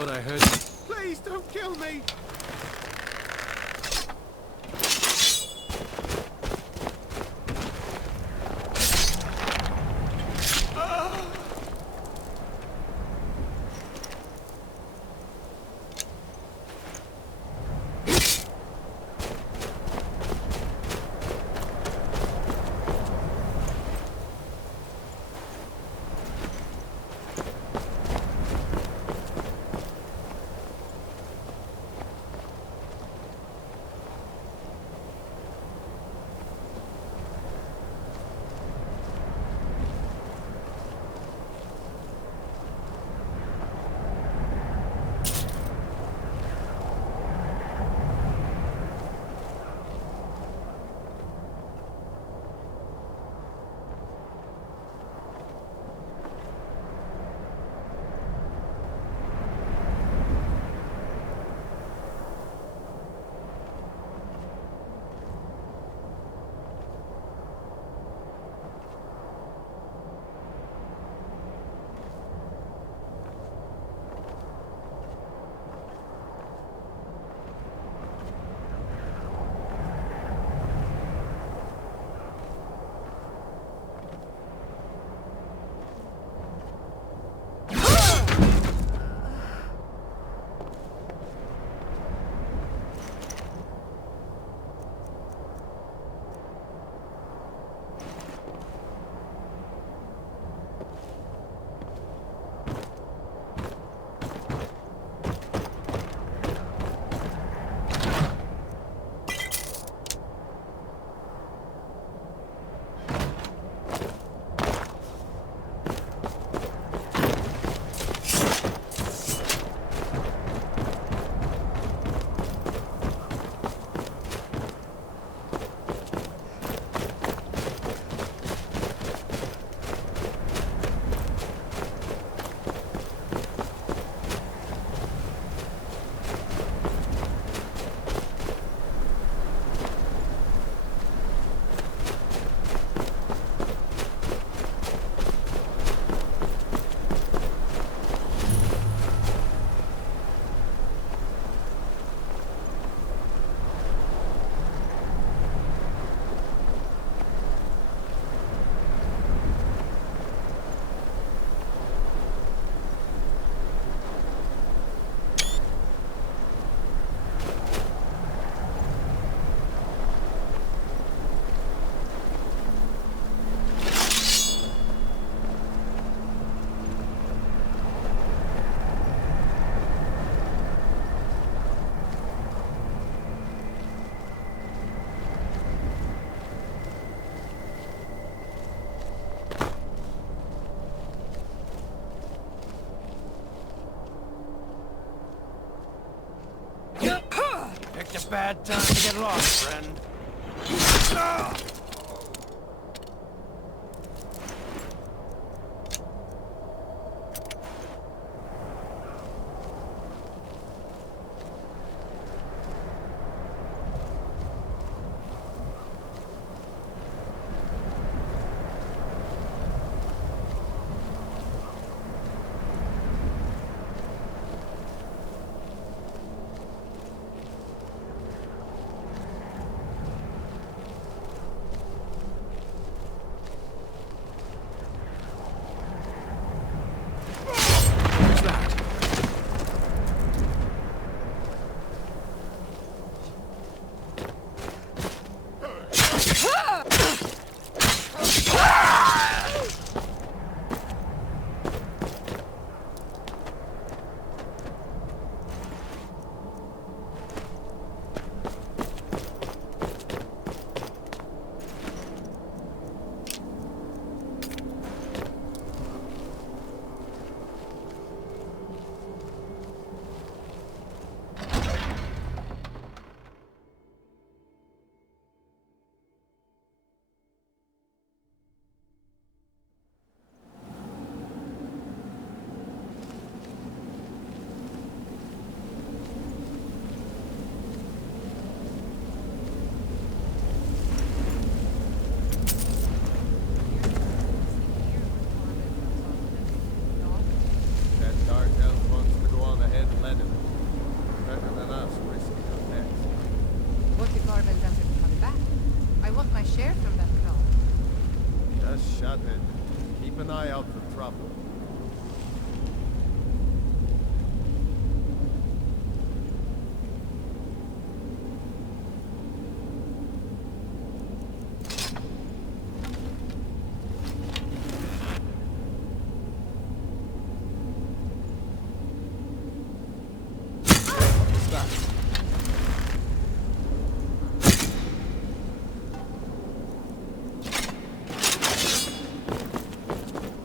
thought I heard. Please don't kill me! Picked a bad time to get lost, friend. shothead. Keep an eye out for trouble.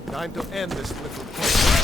Time to end this little game.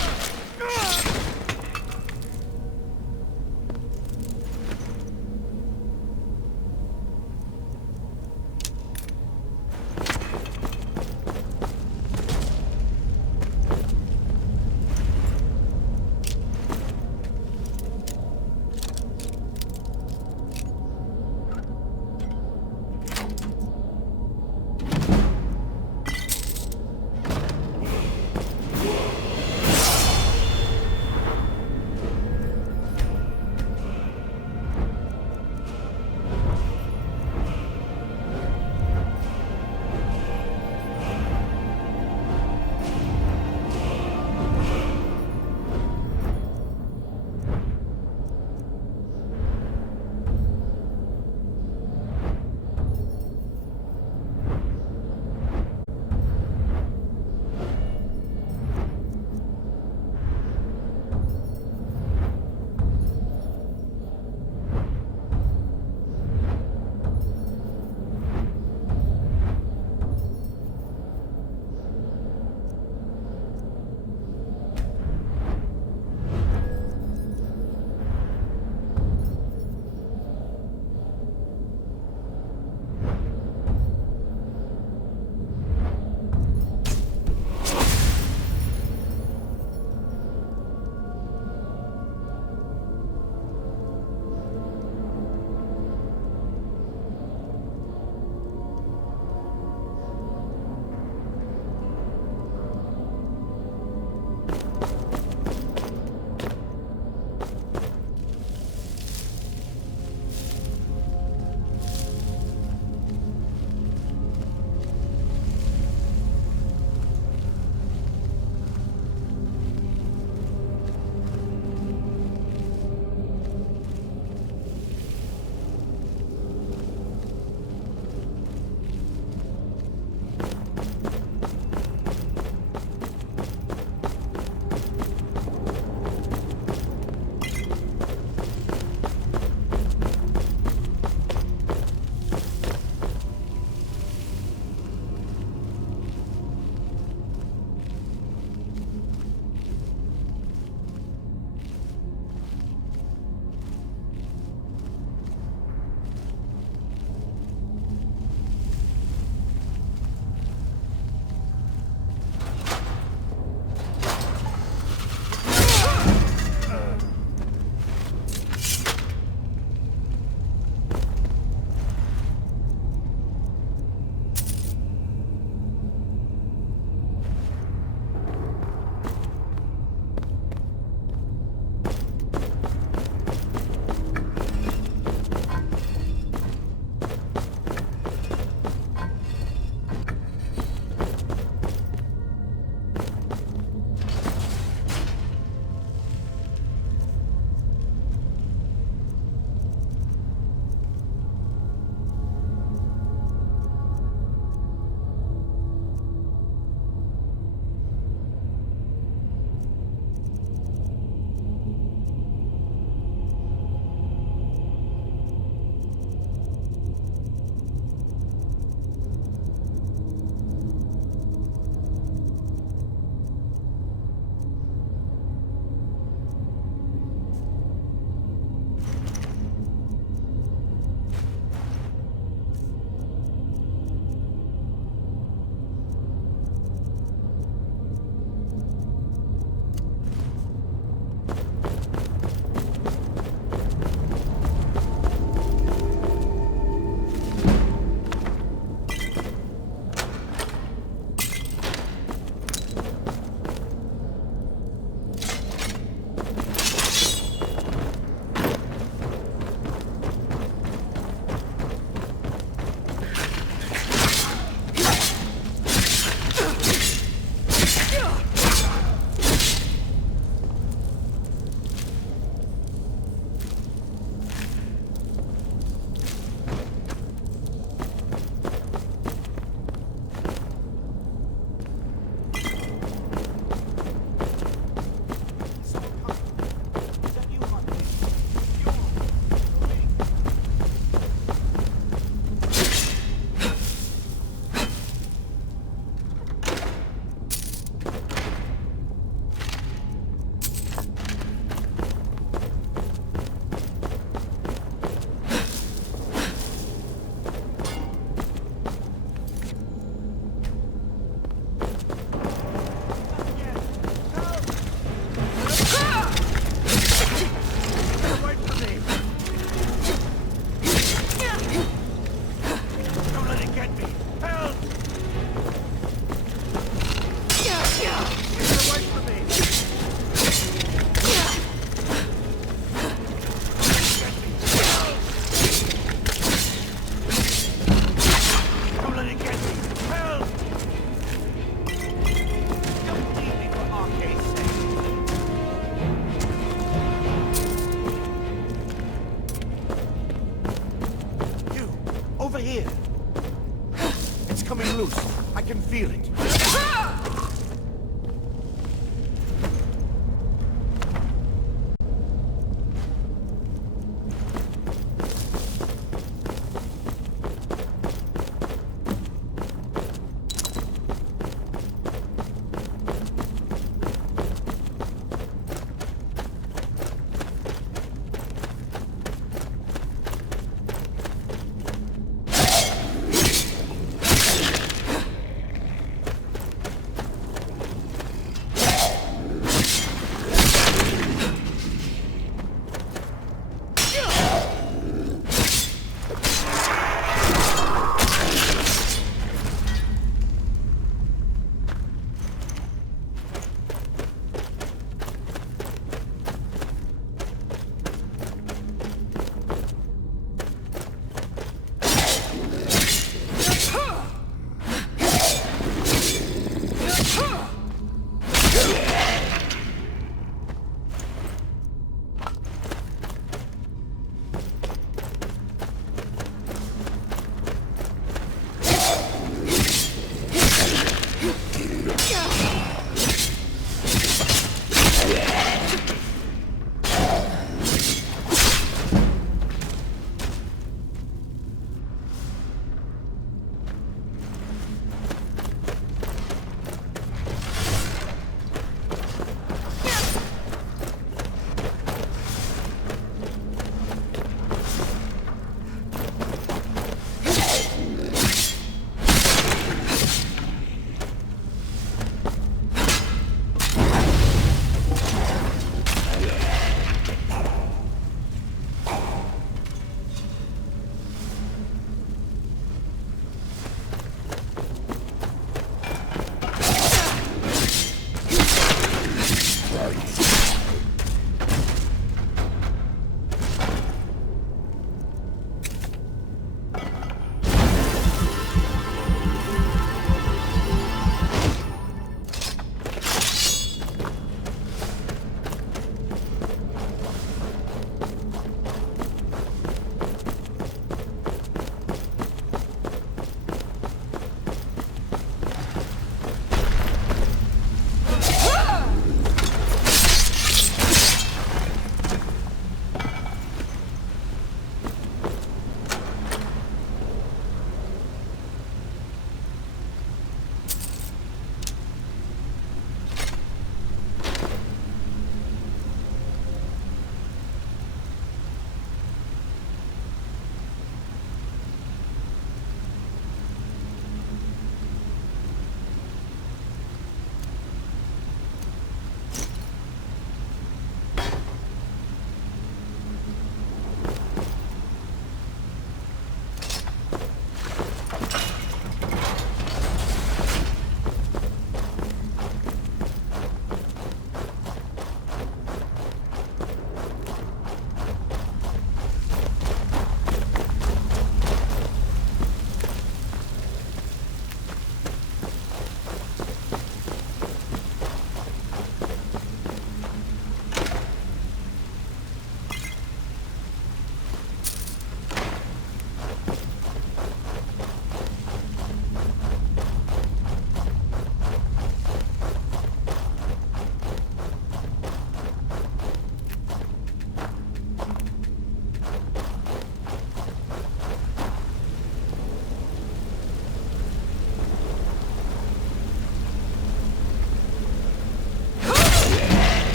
It's coming loose. I can feel it.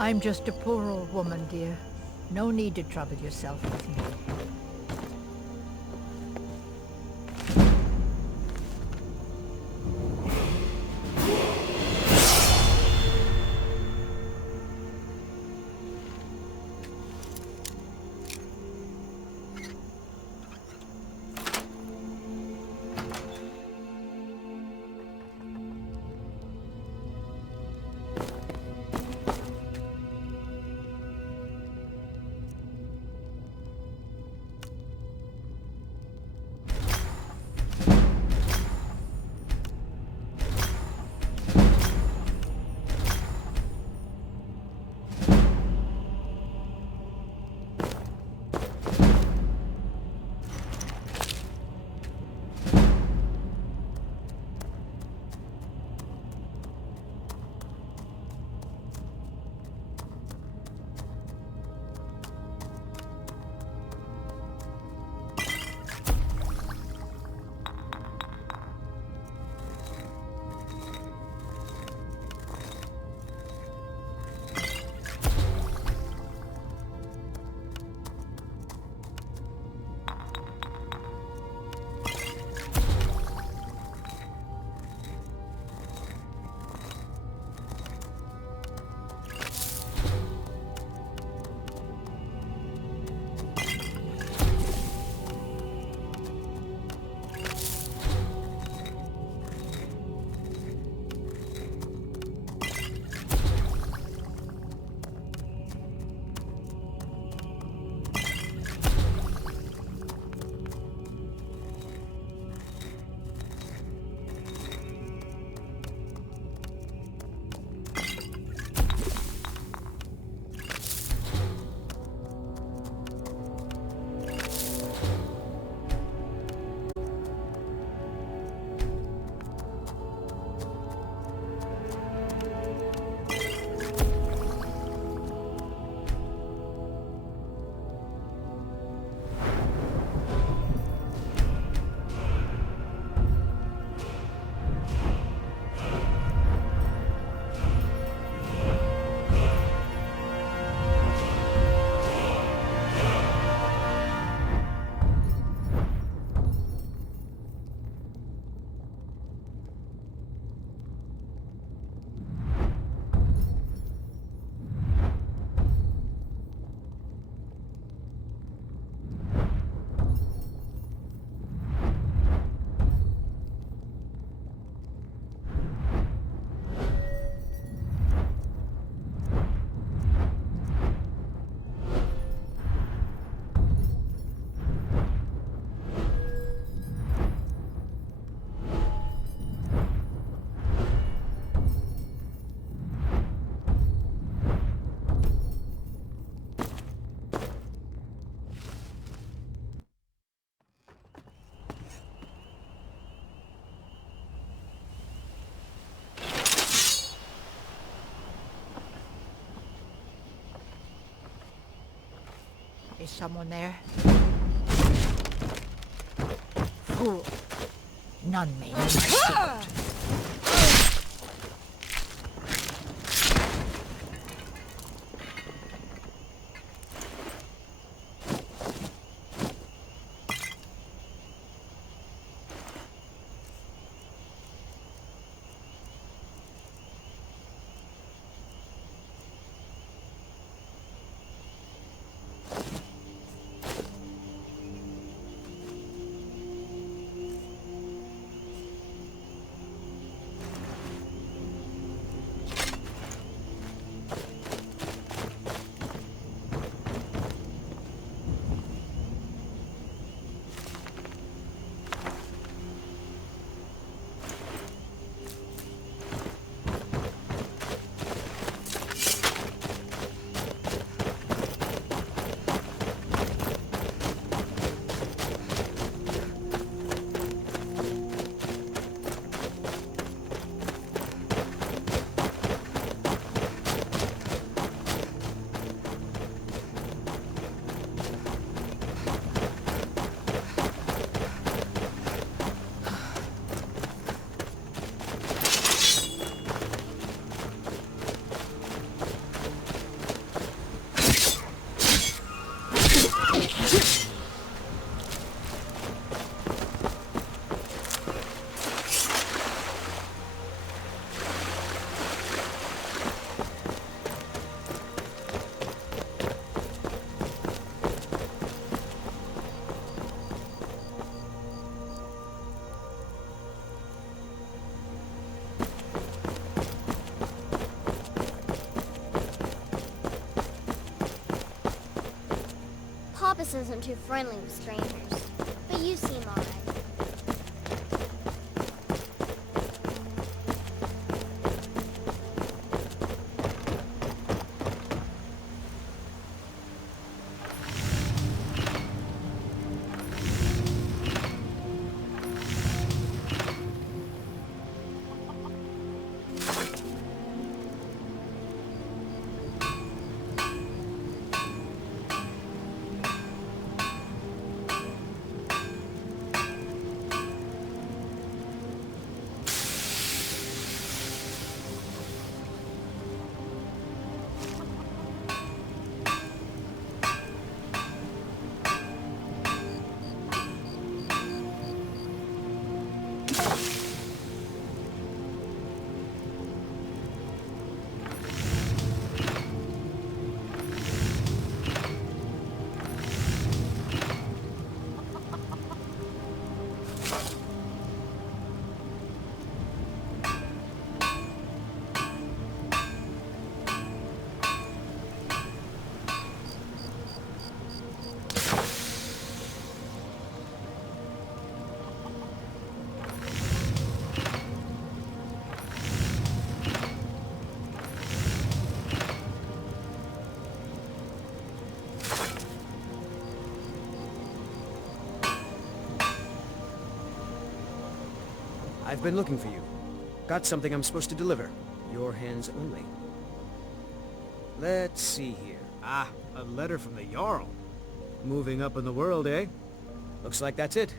I'm just a poor old woman, dear. No need to trouble yourself with me. Is someone there? Fool. None may know my secret. guess isn't too friendly with strangers. But you seem alright. I've been looking for you. Got something I'm supposed to deliver. Your hands only. Let's see here. Ah, a letter from the Jarl. Moving up in the world, eh? Looks like that's it.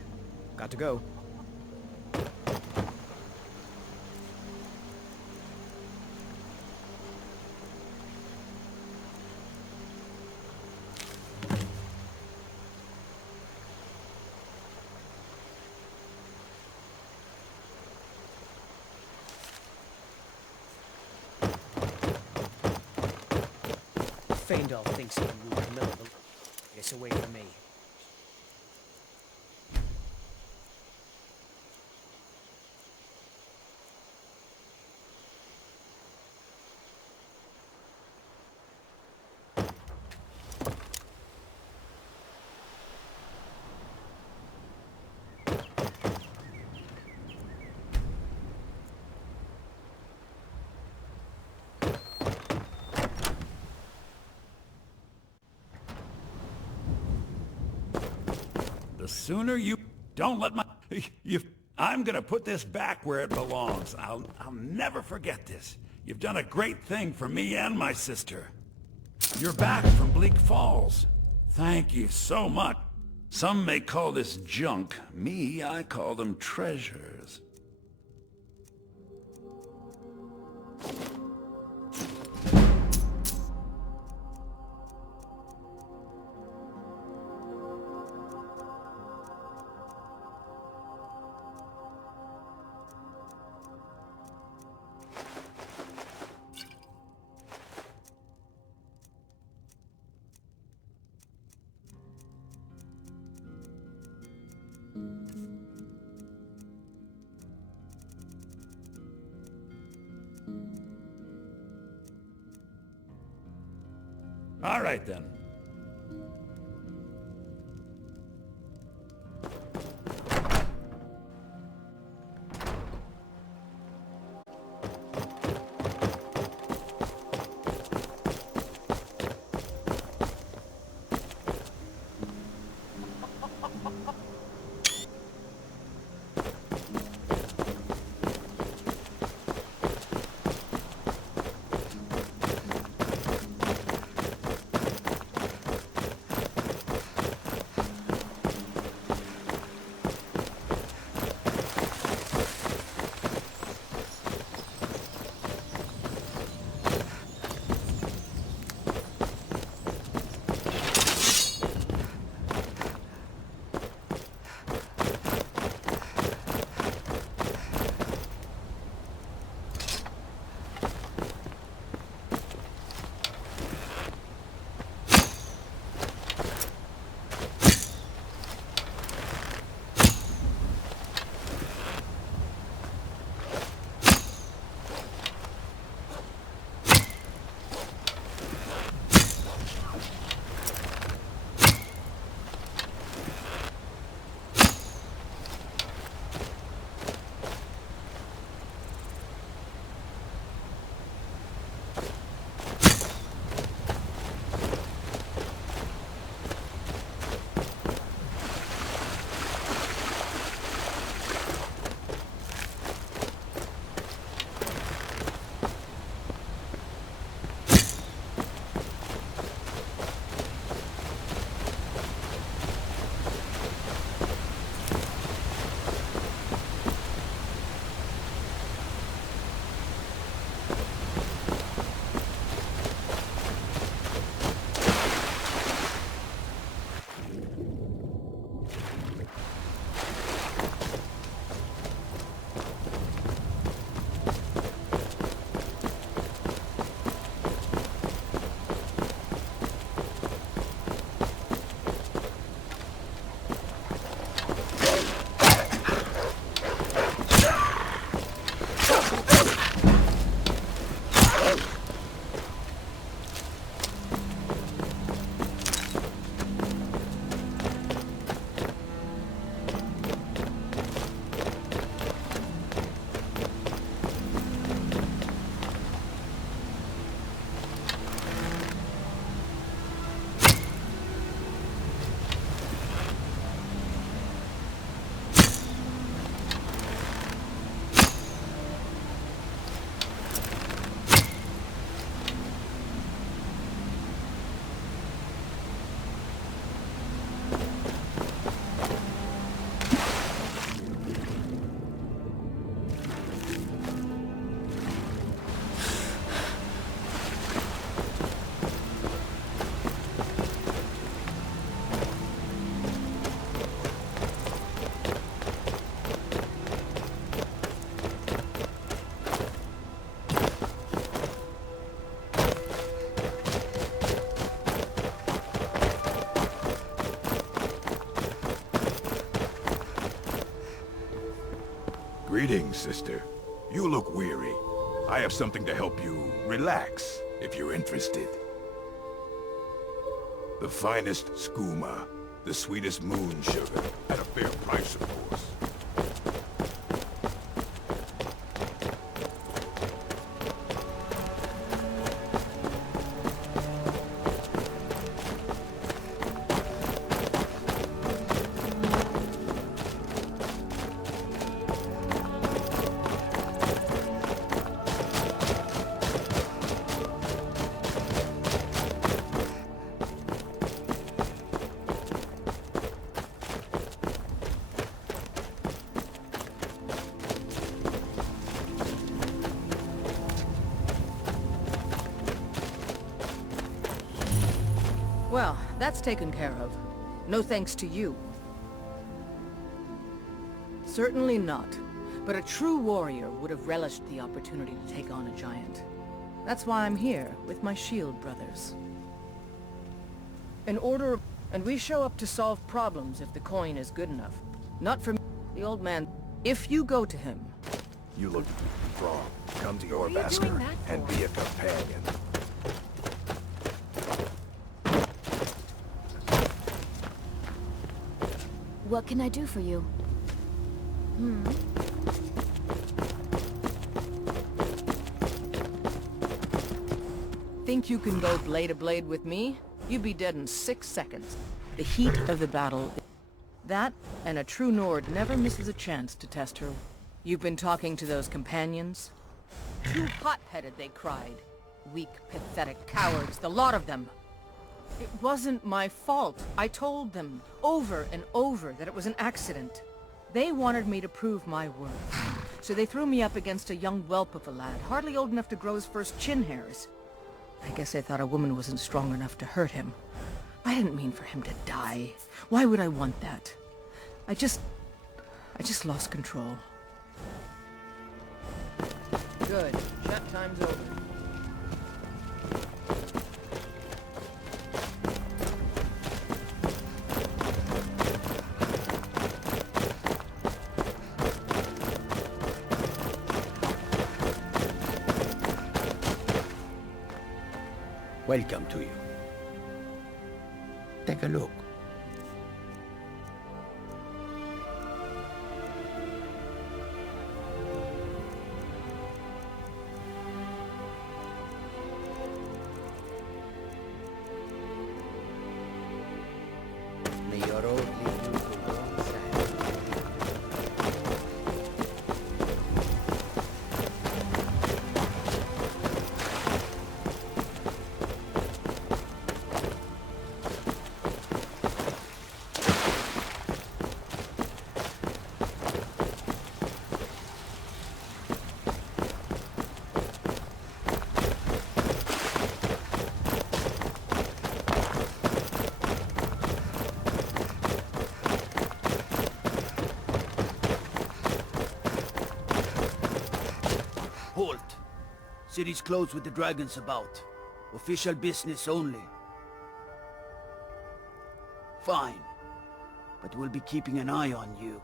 Got to go. Faendal thinks he can move the middle of the this away from me. The sooner you don't let my I'm gonna put this back where it belongs. I'll never forget this. You've done a great thing for me and my sister. You're back from Bleak Falls. Thank you so much. Some may call this junk. Me, I call them treasures. All right, then. Greetings, sister. You look weary. I have something to help you relax, if you're interested. The finest skooma, the sweetest moon sugar, at a fair price, of course. Well, that's taken care of. No thanks to you. Certainly not. But a true warrior would have relished the opportunity to take on a giant. That's why I'm here, with my shield brothers. And we show up to solve problems if the coin is good enough. Not for me, the old man. If you go to him... You look strong. Come to your What are you master doing that and for? be a companion. What can I do for you? Think you can go blade to blade with me? You'd be dead in 6 seconds. The heat of the battle... That, and a true Nord never misses a chance to test her. You've been talking to those companions? Too hot-headed, they cried. Weak, pathetic cowards, the lot of them. It wasn't my fault. I told them, over and over, that it was an accident. They wanted me to prove my worth. So they threw me up against a young whelp of a lad, hardly old enough to grow his first chin hairs. I guess they thought a woman wasn't strong enough to hurt him. I didn't mean for him to die. Why would I want that? I just lost control. Good. Chat time's over. Welcome to you. Take a look. May your road lead you to long side. Halt! City's closed with the dragons about. Official business only. Fine. But we'll be keeping an eye on you.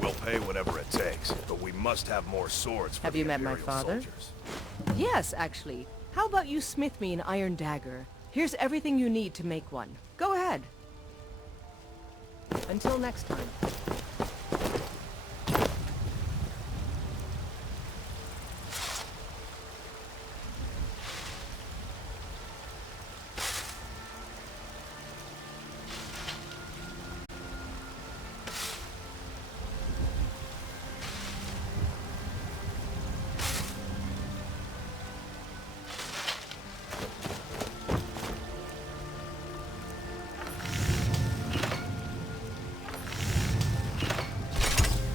We'll pay whatever it takes, but we must have more swords for Have the you met my Imperial father? soldiers. Yes, actually. How about you smith me an iron dagger? Here's everything you need to make one. Go ahead. Until next time.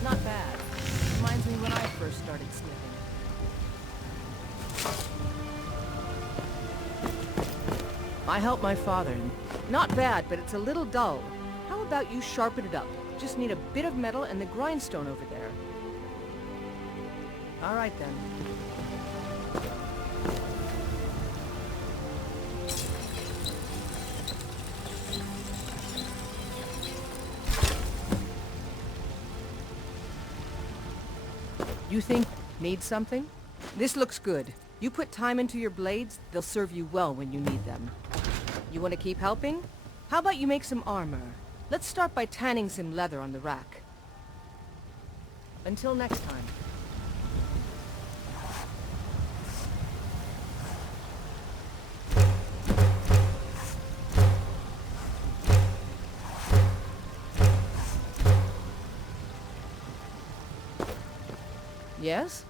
Not bad. Reminds me when I first started smithing. I helped my father. Not bad, but it's a little dull. How about you sharpen it up? Just need a bit of metal and the grindstone over there. All right then. You think need something? This looks good. You put time into your blades, they'll serve you well when you need them. You want to keep helping? How about you make some armor? Let's start by tanning some leather on the rack. Until next time. Yes?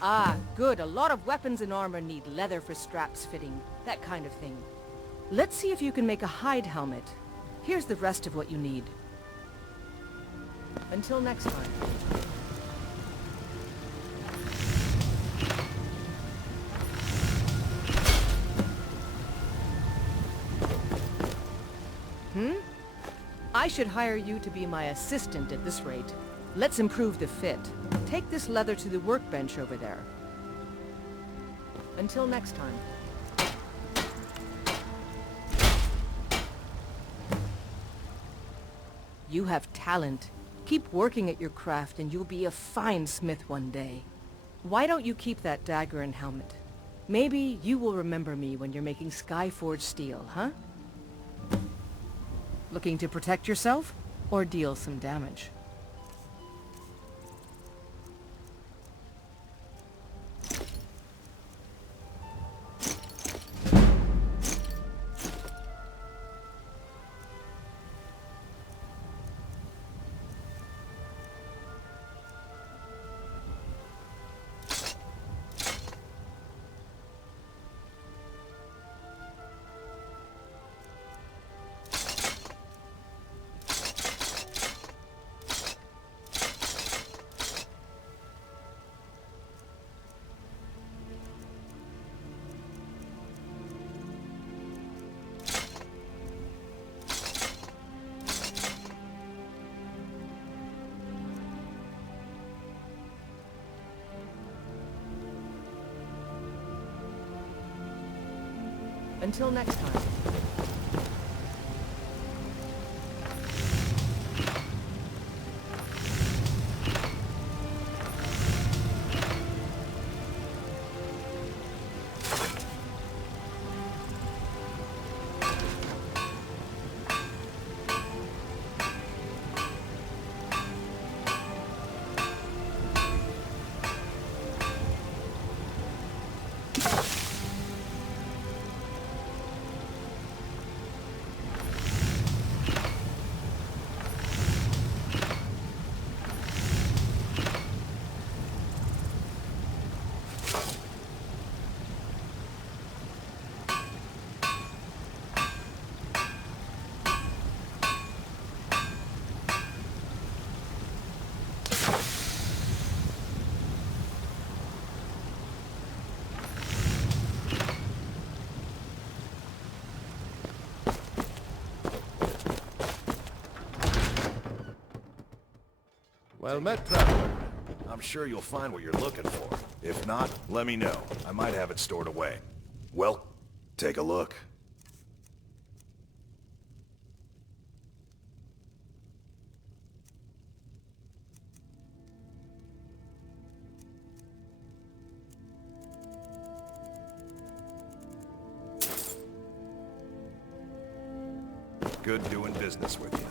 Ah, good. A lot of weapons and armor need leather for straps fitting, that kind of thing. Let's see if you can make a hide helmet. Here's the rest of what you need. Until next time. I should hire you to be my assistant at this rate. Let's improve the fit. Take this leather to the workbench over there. Until next time. You have talent. Keep working at your craft and you'll be a fine smith one day. Why don't you keep that dagger and helmet? Maybe you will remember me when you're making Skyforged steel, huh? Looking to protect yourself? Or deal some damage? Until next time. Well met, traveler. I'm sure you'll find what you're looking for. If not, let me know. I might have it stored away. Well, take a look. Good doing business with you.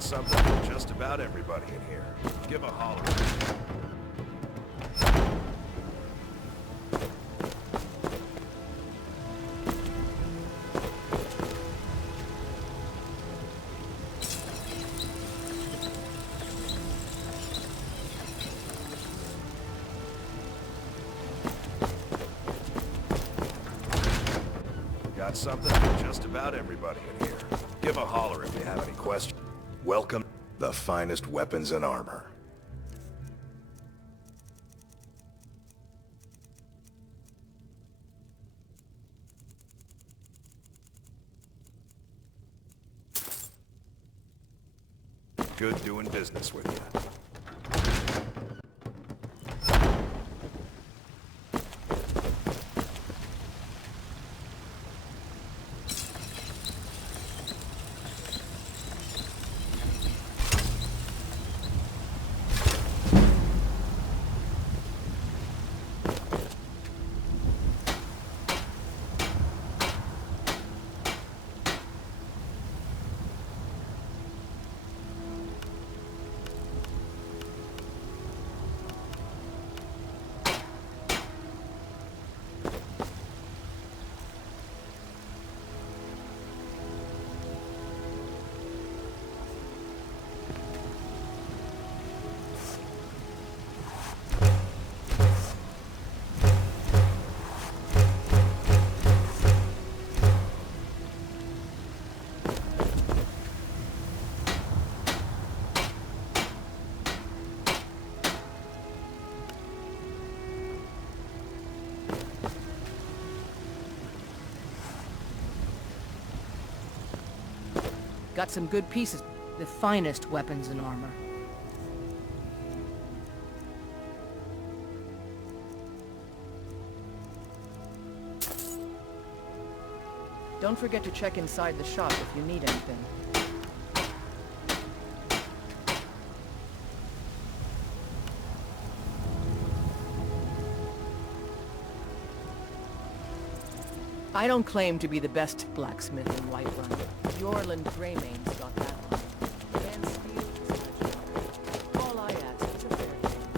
Got something for just about everybody in here. Give a holler. Got something for just about everybody in here. Give a holler if you have any questions. Welcome, the finest weapons and armor. Good doing business with you. Got some good pieces. The finest weapons and armor. Don't forget to check inside the shop if you need anything. I don't claim to be the best blacksmith in Whiterun. Yorland Greymane's got that one. Man steel is legendary. All I ask is a fair chance.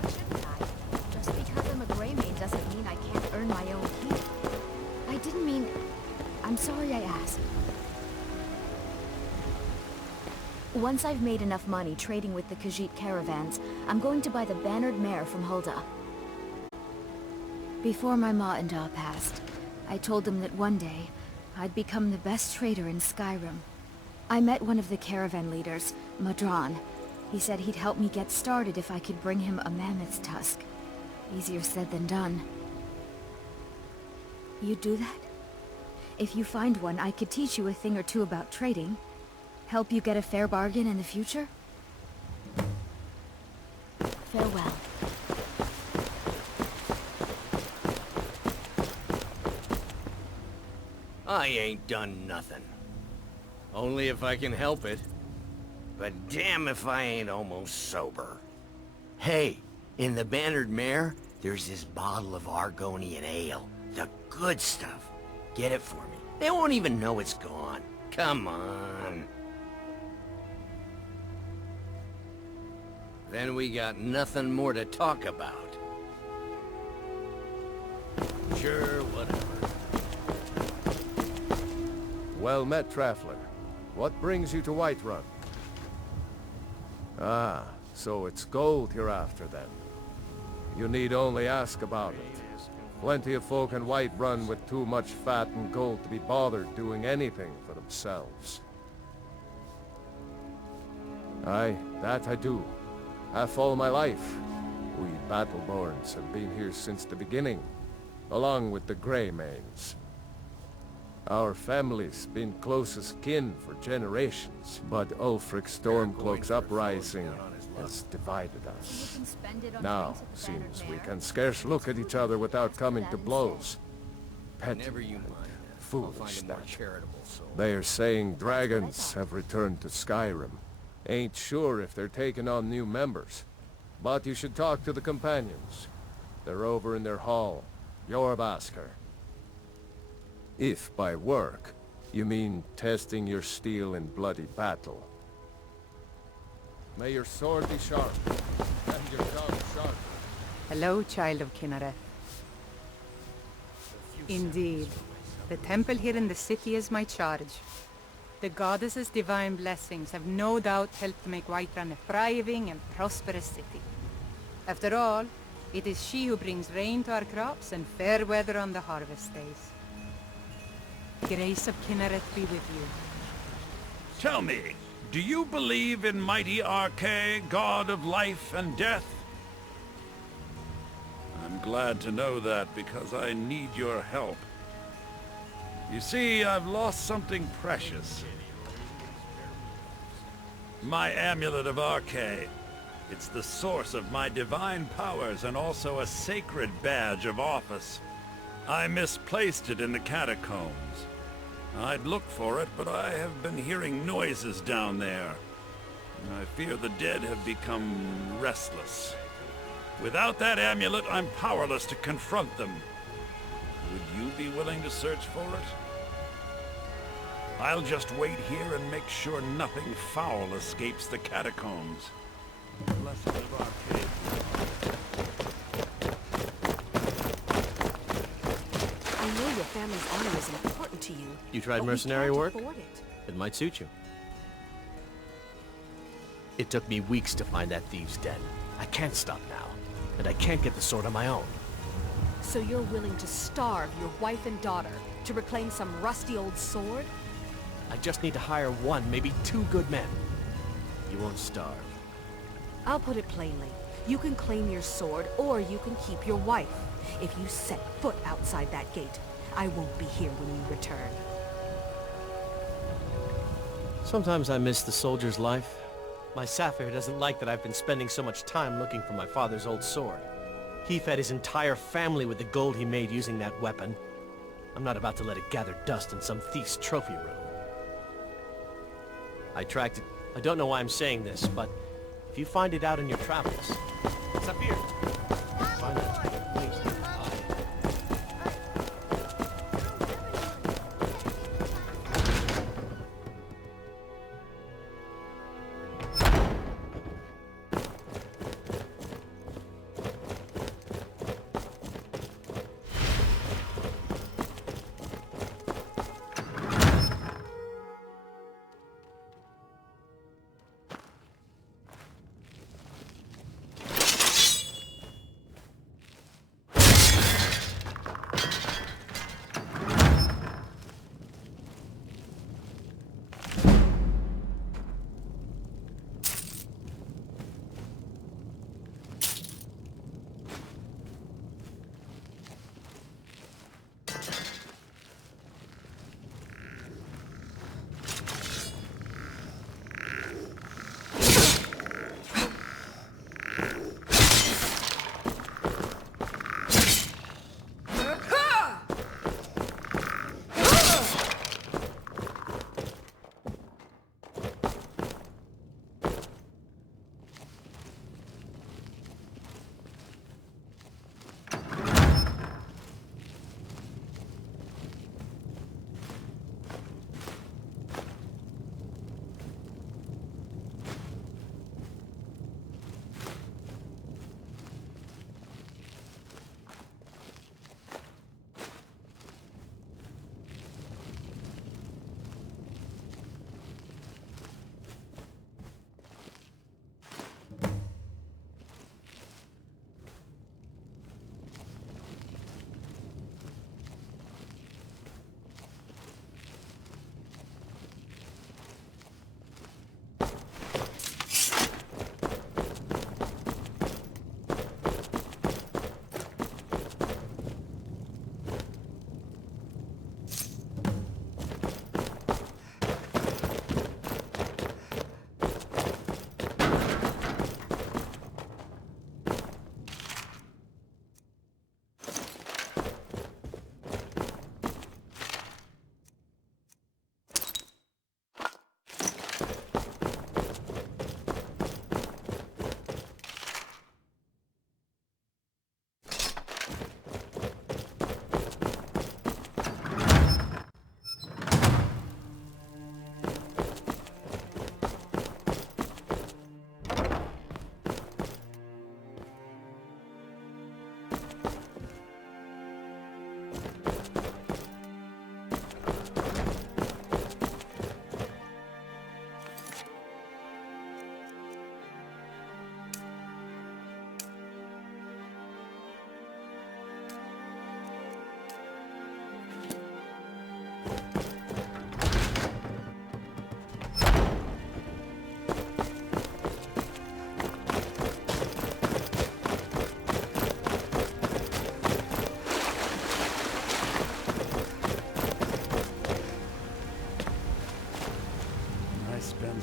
Why shouldn't I? Just because I'm a Greymane doesn't mean I can't earn my own keep. I didn't mean... I'm sorry I asked. Once I've made enough money trading with the Khajiit caravans, I'm going to buy the bannered mare from Hulda. Before my ma and Da passed, I told them that one day, I'd become the best trader in Skyrim. I met one of the caravan leaders, Madran. He said he'd help me get started if I could bring him a mammoth's tusk. Easier said than done. You'd do that? If you find one, I could teach you a thing or two about trading. Help you get a fair bargain in the future? Farewell. I ain't done nothing. Only if I can help it. But damn if I ain't almost sober. Hey, in the Bannered Mare, there's this bottle of Argonian ale. The good stuff. Get it for me. They won't even know it's gone. Come on. Then we got nothing more to talk about. Sure, whatever. Well met, Traveler. What brings you to Whiterun? Ah, so it's gold you're after then. You need only ask about it. Plenty of folk in Whiterun with too much fat and gold to be bothered doing anything for themselves. Aye, that I do. Half all my life. We Battleborns have been here since the beginning, along with the Greymanes. Our family's been closest kin for generations, but Ulfric Stormcloak's uprising has divided us. Now, seems we can scarce look at each other without coming to blows. Petty and foolish that. They are saying dragons have returned to Skyrim. Ain't sure if they're taking on new members, but you should talk to the companions. They're over in their hall. Jorbasker. If by work, you mean testing your steel in bloody battle. May your sword be sharp, and your tongue sharp. Hello, child of Kinnareth. Indeed. The temple here in the city is my charge. The goddess's divine blessings have no doubt helped make Whiterun a thriving and prosperous city. After all, it is she who brings rain to our crops and fair weather on the harvest days. Grace of Kinnareth be with you. Tell me, do you believe in mighty Arche, god of life and death? I'm glad to know that because I need your help. You see, I've lost something precious. My amulet of Arche. It's the source of my divine powers and also a sacred badge of office. I misplaced it in the catacombs. I'd look for it, but I have been hearing noises down there. I fear the dead have become restless. Without that amulet, I'm powerless to confront them. Would you be willing to search for it? I'll just wait here and make sure nothing foul escapes the catacombs. Blessed of Arche. I know your family's honor is important to you. You tried mercenary work? It might suit you. It took me weeks to find that thieves' den. I can't stop now, and I can't get the sword on my own. So you're willing to starve your wife and daughter to reclaim some rusty old sword? I just need to hire one, maybe two good men. You won't starve. I'll put it plainly. You can claim your sword, or you can keep your wife. If you set foot outside that gate, I won't be here when you return. Sometimes I miss the soldier's life. My Sapphire doesn't like that I've been spending so much time looking for my father's old sword. He fed his entire family with the gold he made using that weapon. I'm not about to let it gather dust in some thief's trophy room. I tracked it. I don't know why I'm saying this, but if you find it out in your travels, Sapphire, find it, please.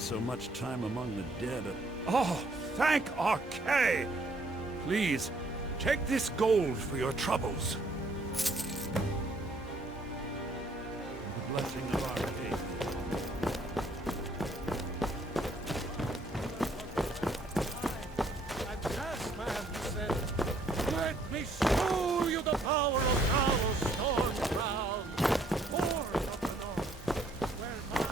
so much time among the dead. Oh, thank Arkay! Please, take this gold for your troubles. The blessing of Arkay. Let me show you the power of Talos Storm Ground! Horn of the North, where my...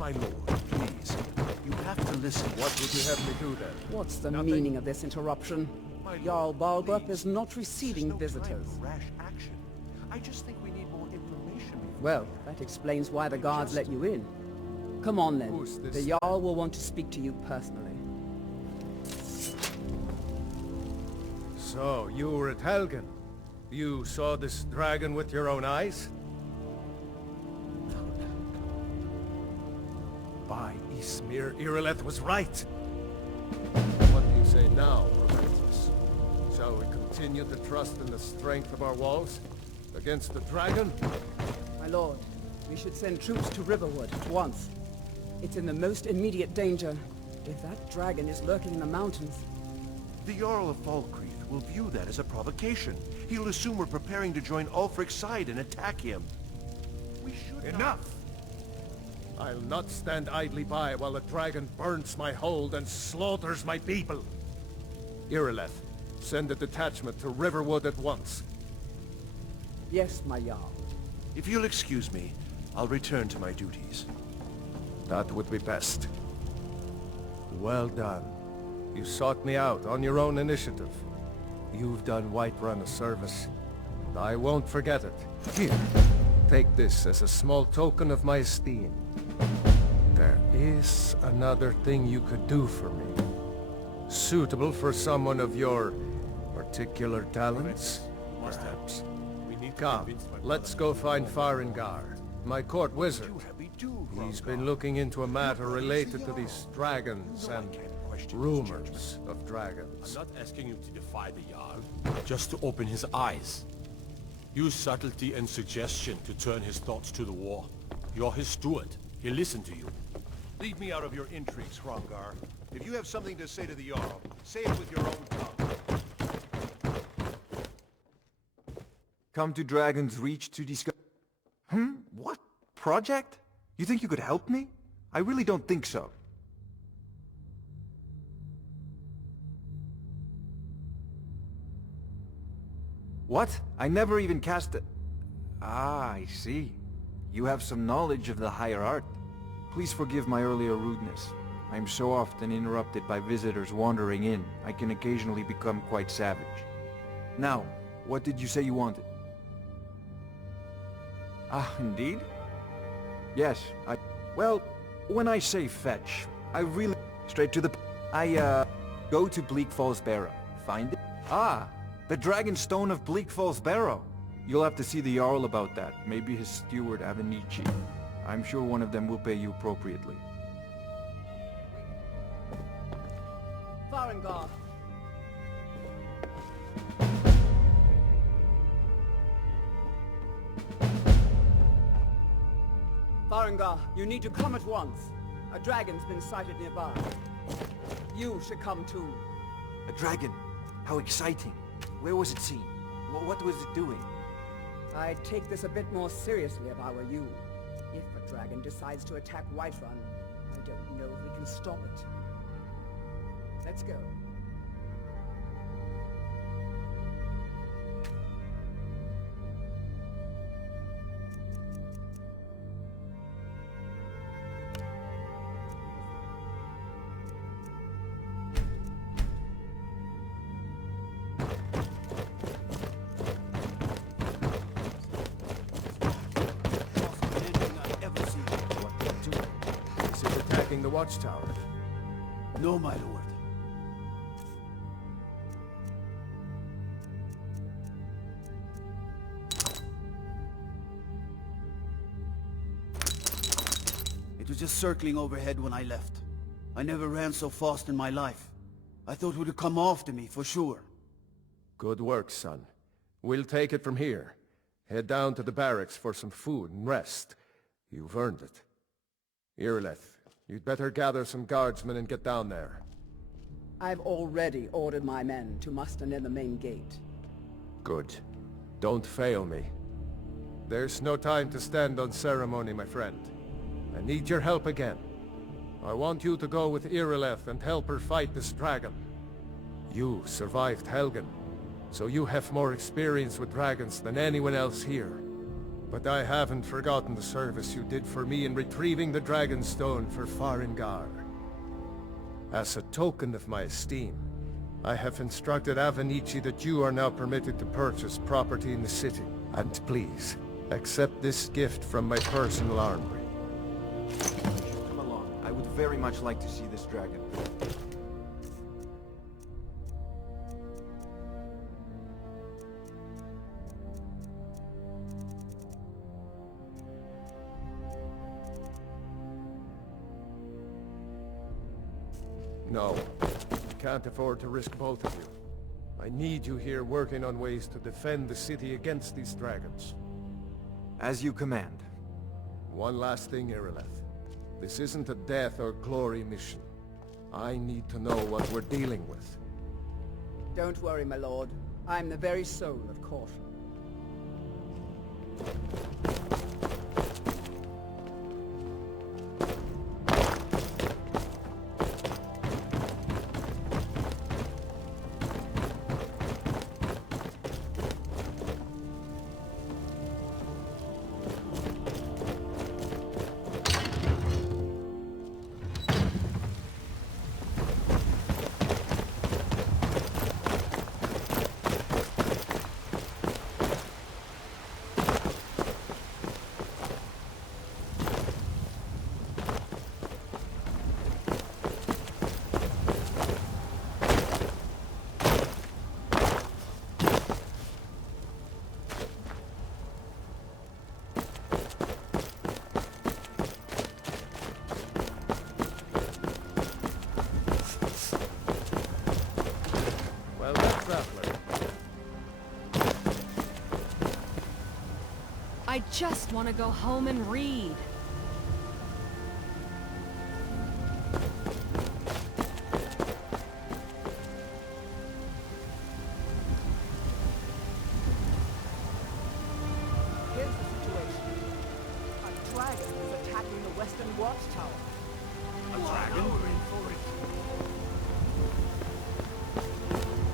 My lord, please. You have to listen. What would you have me do then? What's the Nothing? meaning of this interruption? Jarl Balgrup is not receiving visitors. Rash action. I just think we need more information. Well, that explains why the guards let you in. Come on then. Who's this? The Jarl will want to speak to you personally. So, you were at Helgen. You saw this dragon with your own eyes? By Ysmir, Irileth was right. What do you say now, Prometheus? Shall we continue to trust in the strength of our walls? Against the dragon? My lord, we should send troops to Riverwood at once. It's in the most immediate danger. If that dragon is lurking in the mountains... The Jarl of Falkreath will view that as a provocation. He'll assume we're preparing to join Ulfric's side and attack him. We should Enough! I'll not stand idly by while the dragon burns my hold and slaughters my people. Irileth, send a detachment to Riverwood at once. Yes, my Jarl. If you'll excuse me, I'll return to my duties. That would be best. Well done. You sought me out on your own initiative. You've done Whiterun a service, and I won't forget it. Here, take this as a small token of my esteem. There is another thing you could do for me. Suitable for someone of your particular talents, perhaps. Come, let's go find Farengar, my court wizard. He's been looking into a matter related to these dragons and rumors of dragons. I'm not asking you to defy the Jarl, just to open his eyes. Use subtlety and suggestion to turn his thoughts to the war. You're his steward. He'll listen to you. Leave me out of your intrigues, Hrongar. If you have something to say to the Jarl, say it with your own tongue. Come to Dragon's Reach to discuss... What? Project? You think you could help me? I really don't think so. What? I never even cast it. Ah, I see. You have some knowledge of the higher art. Please forgive my earlier rudeness. I am so often interrupted by visitors wandering in, I can occasionally become quite savage. Now, what did you say you wanted? Ah, indeed? Yes, well, when I say fetch, I really... Straight to the... go to Bleak Falls Barrow. Find it? Ah, the Dragon Stone of Bleak Falls Barrow. You'll have to see the Jarl about that. Maybe his steward, Avenici. I'm sure one of them will pay you appropriately. Farengar! Farengar, you need to come at once. A dragon's been sighted nearby. You should come too. A dragon? How exciting. Where was it seen? What was it doing? I'd take this a bit more seriously if I were you. If a dragon decides to attack Whiterun, I don't know if we can stop it. Let's go. The watchtower. No, my lord. was just circling overhead when I left. I never ran so fast in my life. I thought it would come after me, for sure. Good work, son. We'll take it from here. Head down to the barracks for some food and rest. You've earned it. Irileth, you'd better gather some guardsmen and get down there. I've already ordered my men to muster near the main gate. Good. Don't fail me. There's no time to stand on ceremony, my friend. I need your help again. I want you to go with Irileth and help her fight this dragon. You survived Helgen, so you have more experience with dragons than anyone else here. But I haven't forgotten the service you did for me in retrieving the Dragon Stone for Farengar. As a token of my esteem, I have instructed Avenici that you are now permitted to purchase property in the city. And please, accept this gift from my personal armory. Come along. I would very much like to see this dragon. No. I can't afford to risk both of you. I need you here working on ways to defend the city against these dragons. As you command. One last thing, Irileth. This isn't a death or glory mission. I need to know what we're dealing with. Don't worry, my lord. I'm the very soul of caution. I just want to go home and read. Here's the situation. A dragon is attacking the western watchtower. A dragon?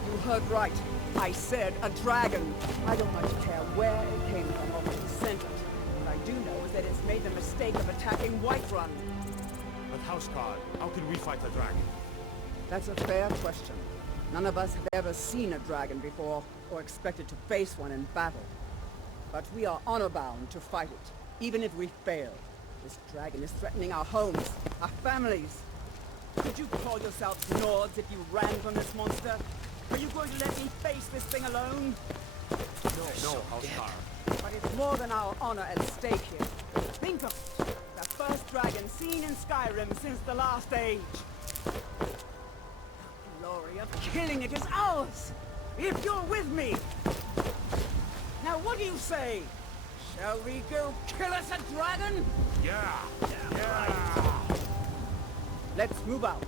You heard right. I said a dragon. I don't much care where it came from or who sent it. What I do know is that it's made the mistake of attacking Whiterun. But Houseguard, how can we fight a dragon? That's a fair question. None of us have ever seen a dragon before, or expected to face one in battle. But we are honor-bound to fight it, even if we fail. This dragon is threatening our homes, our families. Could you call yourselves Nords if you ran from this monster? Are you going to let me face this thing alone? No, Houseguard. But it's more than our honor at stake here. Think of it. The first dragon seen in Skyrim since the last age. The glory of killing it is ours! If you're with me! Now what do you say? Shall we go kill us a dragon? Yeah! Right. Let's move out.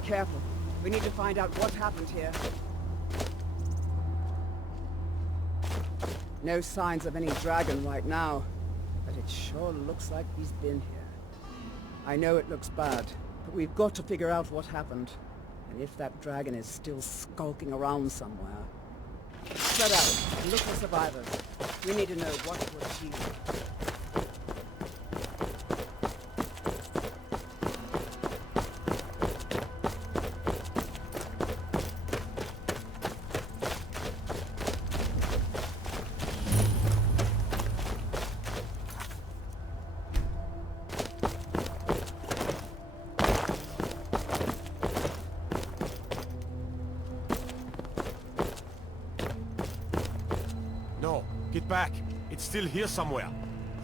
careful. We need to find out what happened here. No signs of any dragon right now, but it sure looks like he's been here. I know it looks bad, but we've got to figure out what happened. And if that dragon is still skulking around somewhere. Spread out and look for survivors. We need to know what to achieve. No, get back. It's still here somewhere.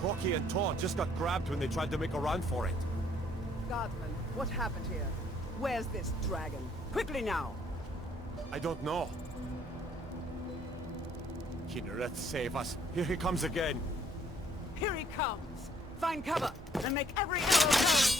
Crocky and Tor just got grabbed when they tried to make a run for it. Guardsman, what happened here? Where's this dragon? Quickly now! I don't know. Kinneret, save us. Here he comes again. Here he comes! Find cover and make every arrow count!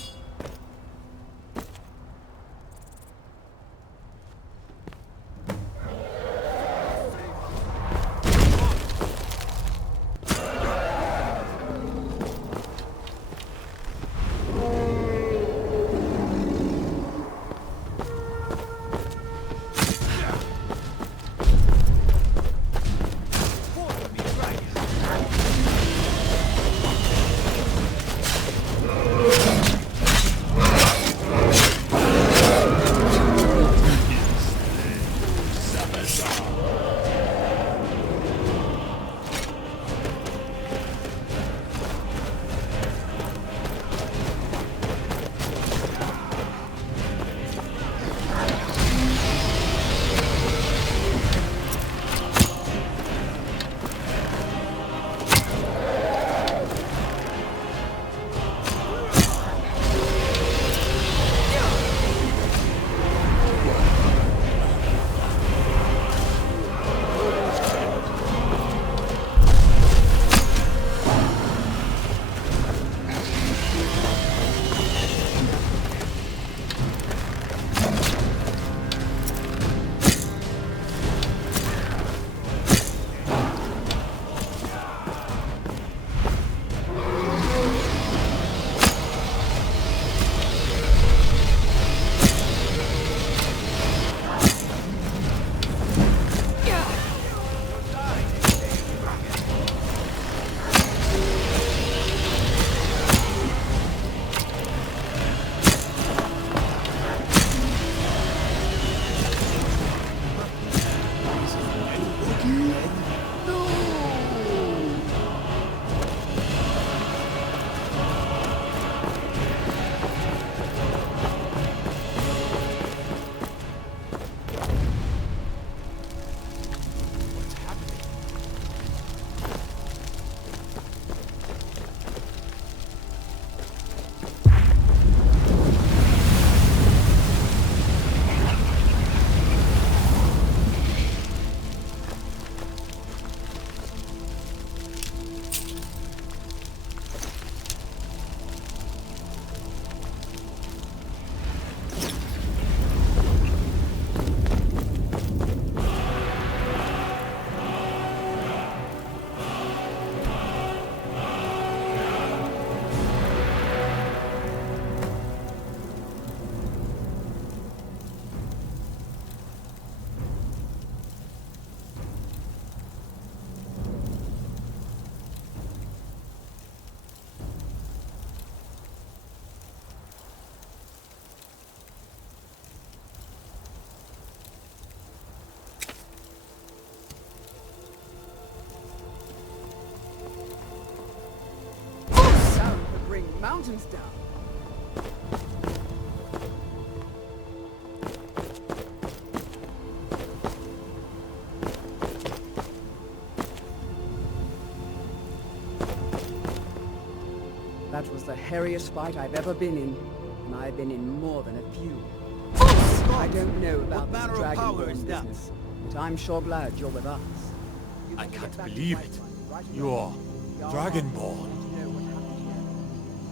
Mountains down. That was the hairiest fight I've ever been in, and I've been in more than a few. I don't know about this dragonborn business, but I'm sure glad you're with us. I can't believe it. You're Dragonborn.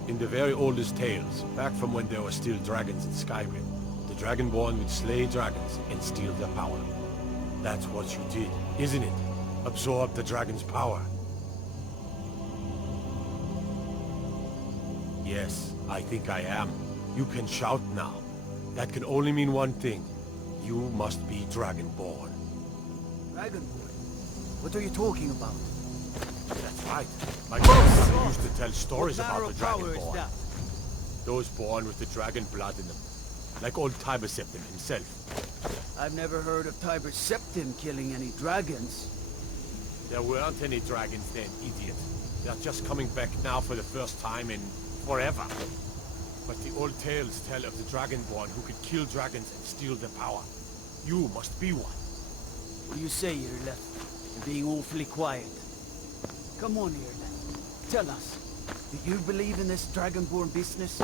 In the very oldest tales, back from when there were still dragons in Skyrim, the The Dragonborn would slay dragons and steal their power. That's what you did, isn't it? Absorb the dragon's power. Yes, I think I am. You can shout now. That can only mean one thing. You must be Dragonborn. Dragonborn? What are you talking about? That's right. My grandfather used to tell stories What about manner the of power is Dragonborn. that? Those born with the dragon blood in them. Like old Tiber Septim himself. I've never heard of Tiber Septim killing any dragons. There weren't any dragons then, idiot. They're just coming back now for the first time in forever. But the old tales tell of the Dragonborn who could kill dragons and steal their power. You must be one. What do you say, Irle? You're being awfully quiet. Come on, Irle. Tell us. Do you believe in this Dragonborn business?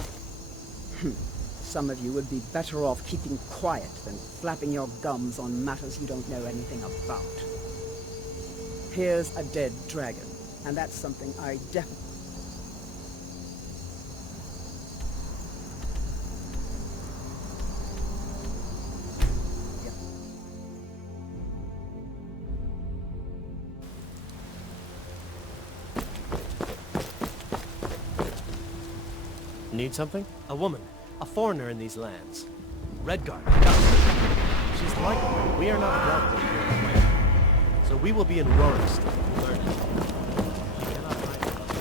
Some of you would be better off keeping quiet than flapping your gums on matters you don't know anything about. Here's a dead dragon, and that's something I definitely... Need something? A woman. A foreigner in these lands. Redguard. She's like her. We are not welcome here. So we will be in Rorikstead, learning. You cannot hide from us.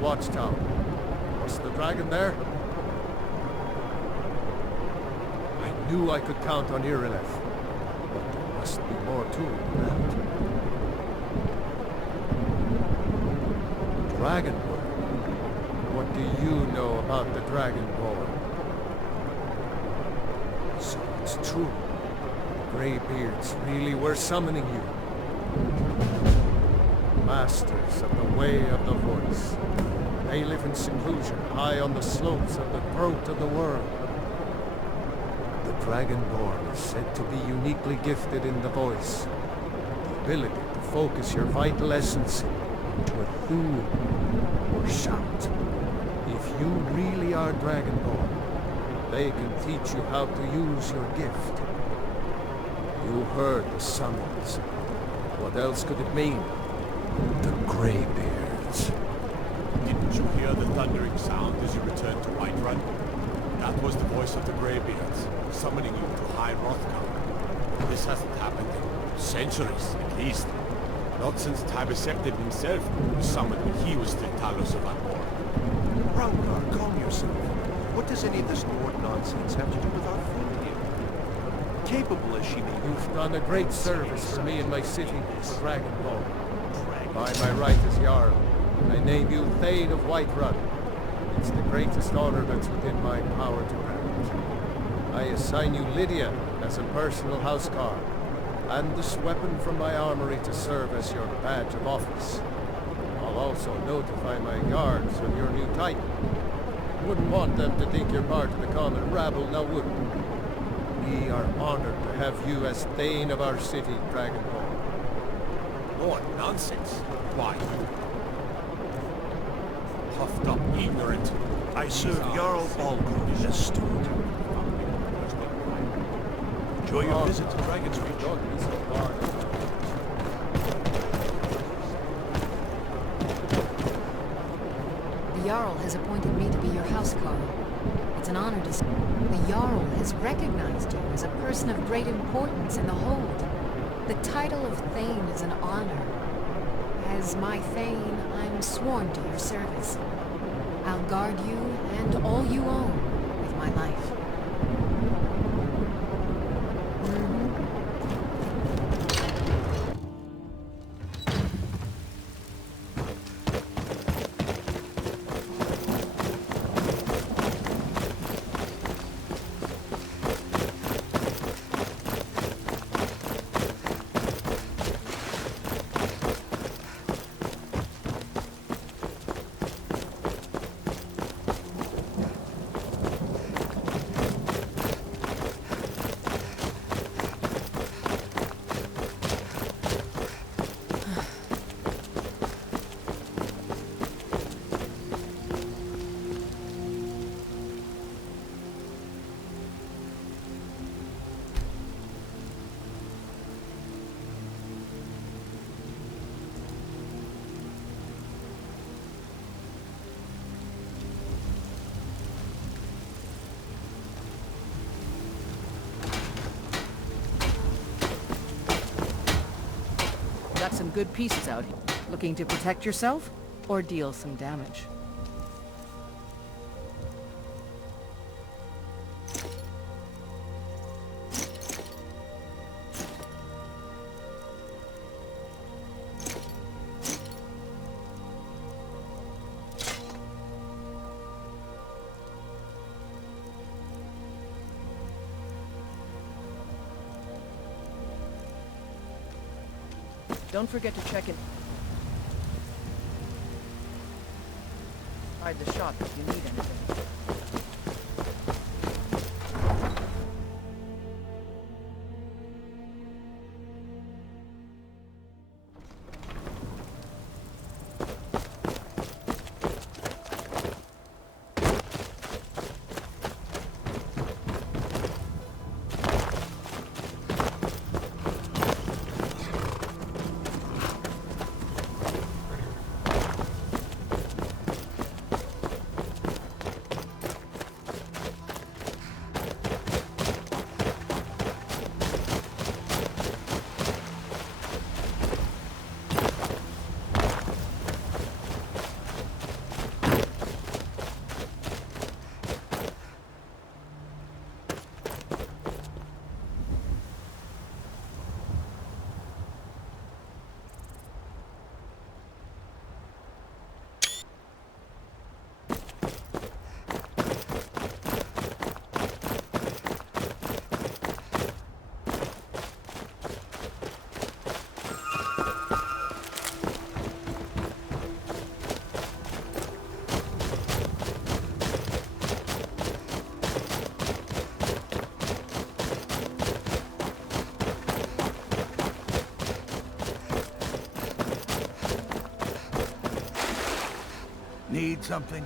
Watchtower. Was the dragon there? I knew I could count on Irileth, but there must be more to it than that. Dragonborn? What do you know about the Dragonborn? So it's true. The Greybeards really were summoning you. Masters of the Way of the Voice. They live in seclusion, high on the slopes of the throat of the world. The Dragonborn is said to be uniquely gifted in the voice. The ability to focus your vital essence into a thum or shout. If you really are Dragonborn, they can teach you how to use your gift. You heard the summons. What else could it mean? The Greybeards. Didn't you hear the thundering sound as you returned to Whiterun? That was the voice of the Greybeards, summoning you to High Hrothgar. This hasn't happened in centuries, at least. Not since Tiber Septim himself was summoned when he was still Talos of Anmor. Rangar, calm yourself. What does any of this Nord nonsense have to do with our friend here? Capable as she may be. You've done a great service for me and my city, Dragonborn. By my right as Jarl, I name you Thane of Whiterun. It's the greatest honor that's within my power to grant. I assign you Lydia as a personal housecarl, and this weapon from my armory to serve as your badge of office. I'll also notify my guards of your new title. Wouldn't want them to think you're part of the common rabble, now would we? We are honored to have you as Thane of our city, Dragonborn. More nonsense. Why? Puffed up, ignorant. I serve Jarl Balgruuf as steward. Enjoy your visit to Dragon's Reach. The Jarl has appointed me to be your housecarl. It's an honor to... The Jarl has recognized you as a person of great importance in the Hold. The title of Thane is an honor. As my Thane, I'm sworn to your service. I'll guard you and all you own with my life. got some good pieces out here. Looking to protect yourself, or deal some damage? Don't forget to check in. Hide the shop if you need anything. Need something?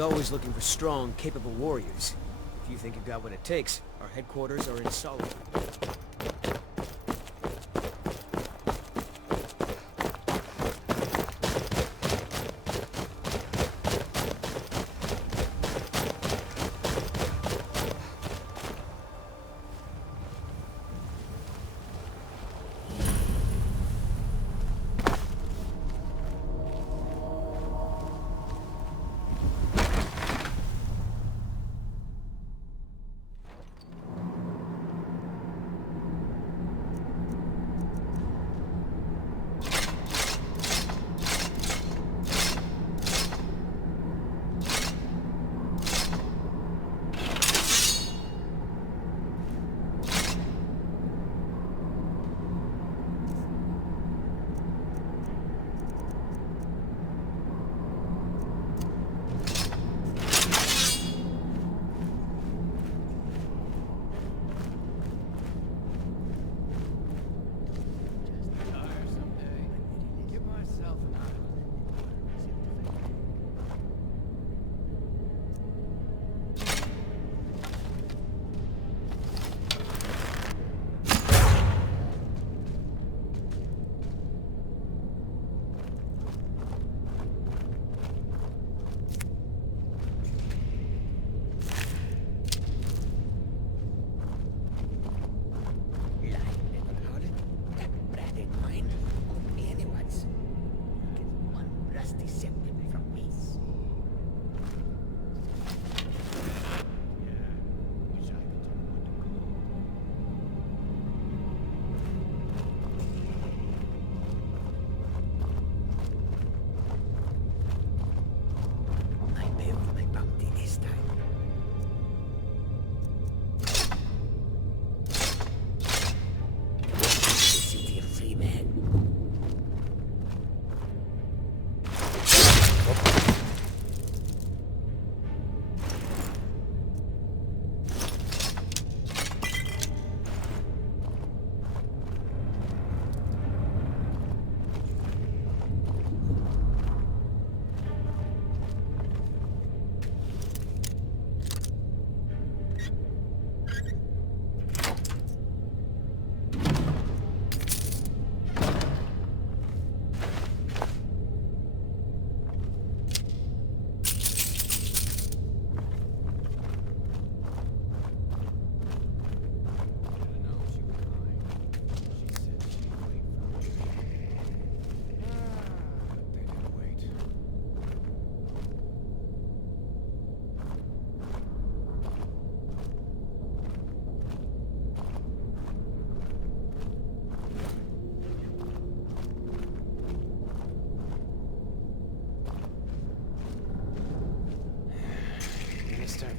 Skyrim's always looking for strong, capable warriors. If you think you've got what it takes, our headquarters are in Solomon.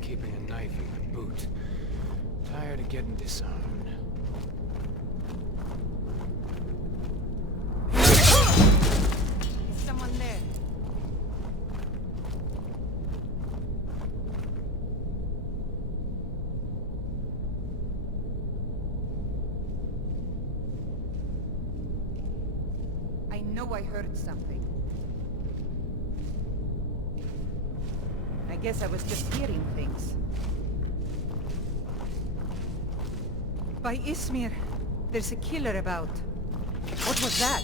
Keeping a knife in my boot. Tired of getting disarmed. Is someone there? I know I heard something. I guess I was just hearing things. By Ismir, there's a killer about. What was that?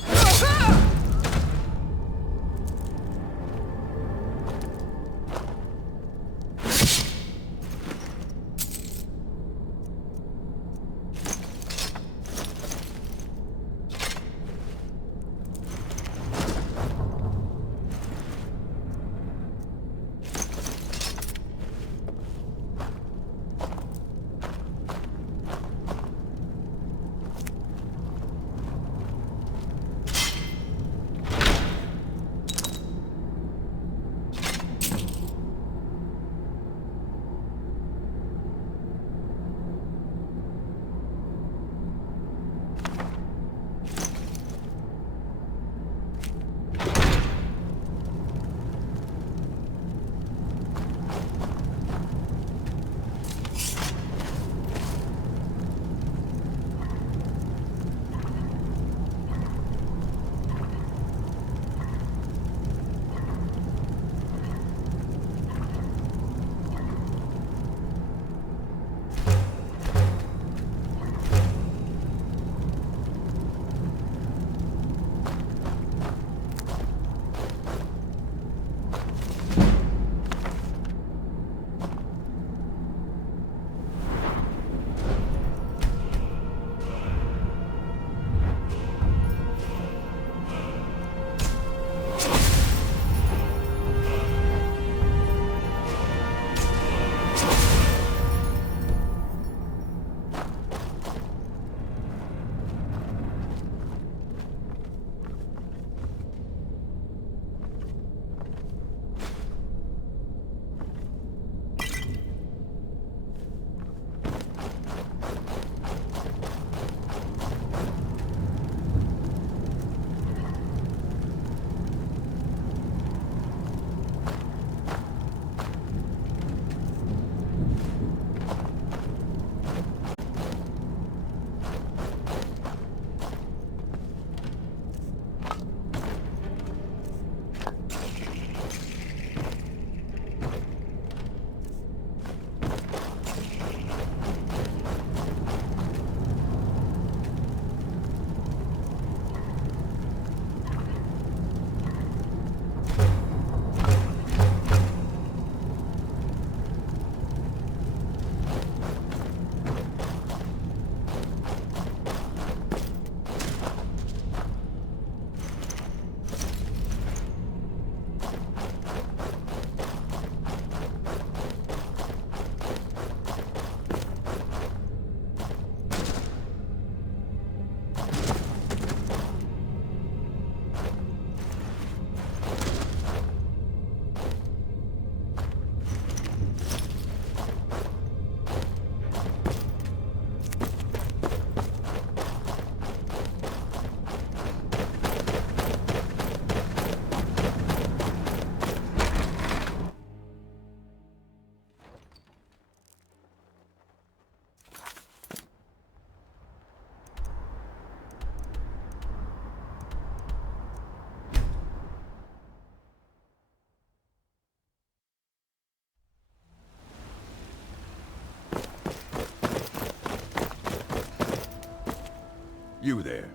You there.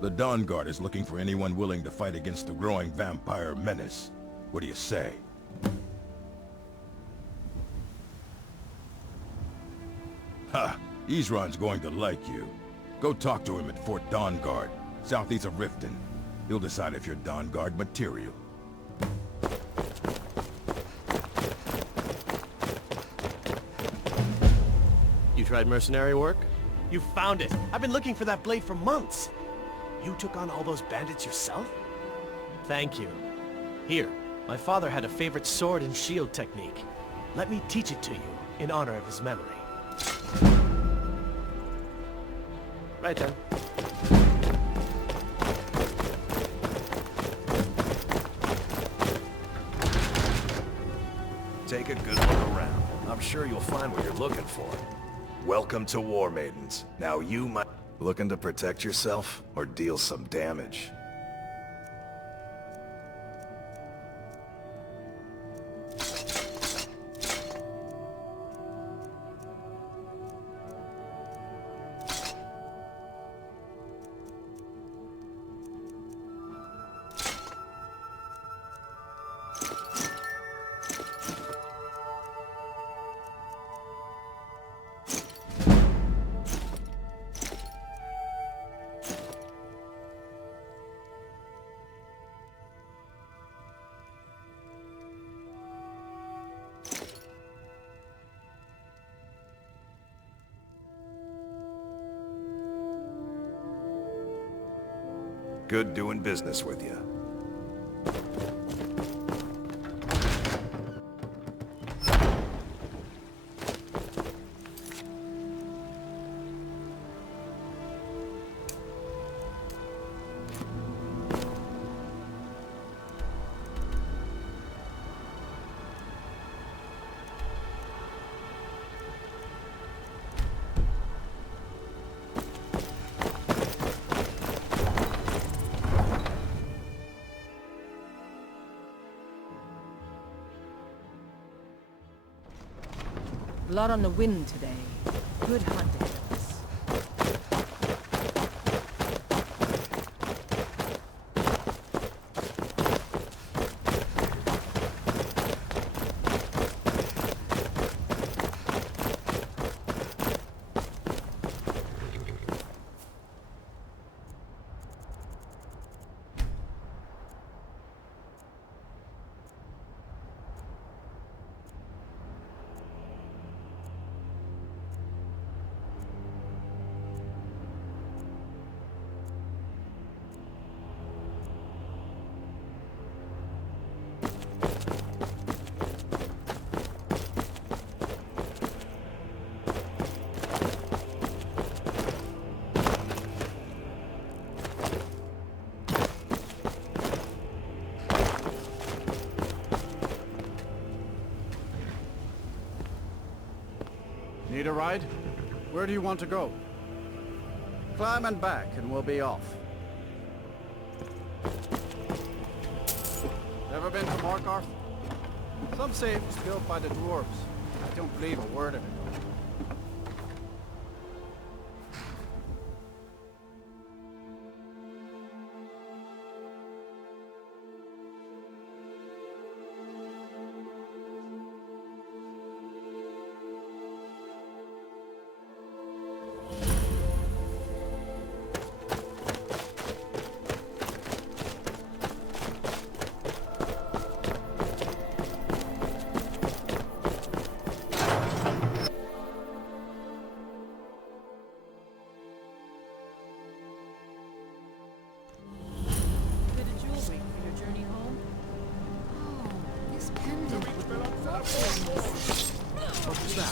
The Dawn Guard is looking for anyone willing to fight against the growing vampire menace. What do you say? Ha! Isran's going to like you. Go talk to him at Fort Dawn Guard, southeast of Riften. He'll decide if you're Dawn Guard material. You tried mercenary work? You found it! I've been looking for that blade for months! You took on all those bandits yourself? Thank you. Here, my father had a favorite sword and shield technique. Let me teach it to you, in honor of his memory. Right then. Take a good look around. I'm sure you'll find what you're looking for. Welcome to War Maidens. Now you might... Looking to protect yourself, or deal some damage? Good doing business with you. Blood on the wind today. Good hunting. Need a ride? Where do you want to go? Climb and back and we'll be off. Ever been to Markarth? Some say it was built by the dwarves. I don't believe a word of it.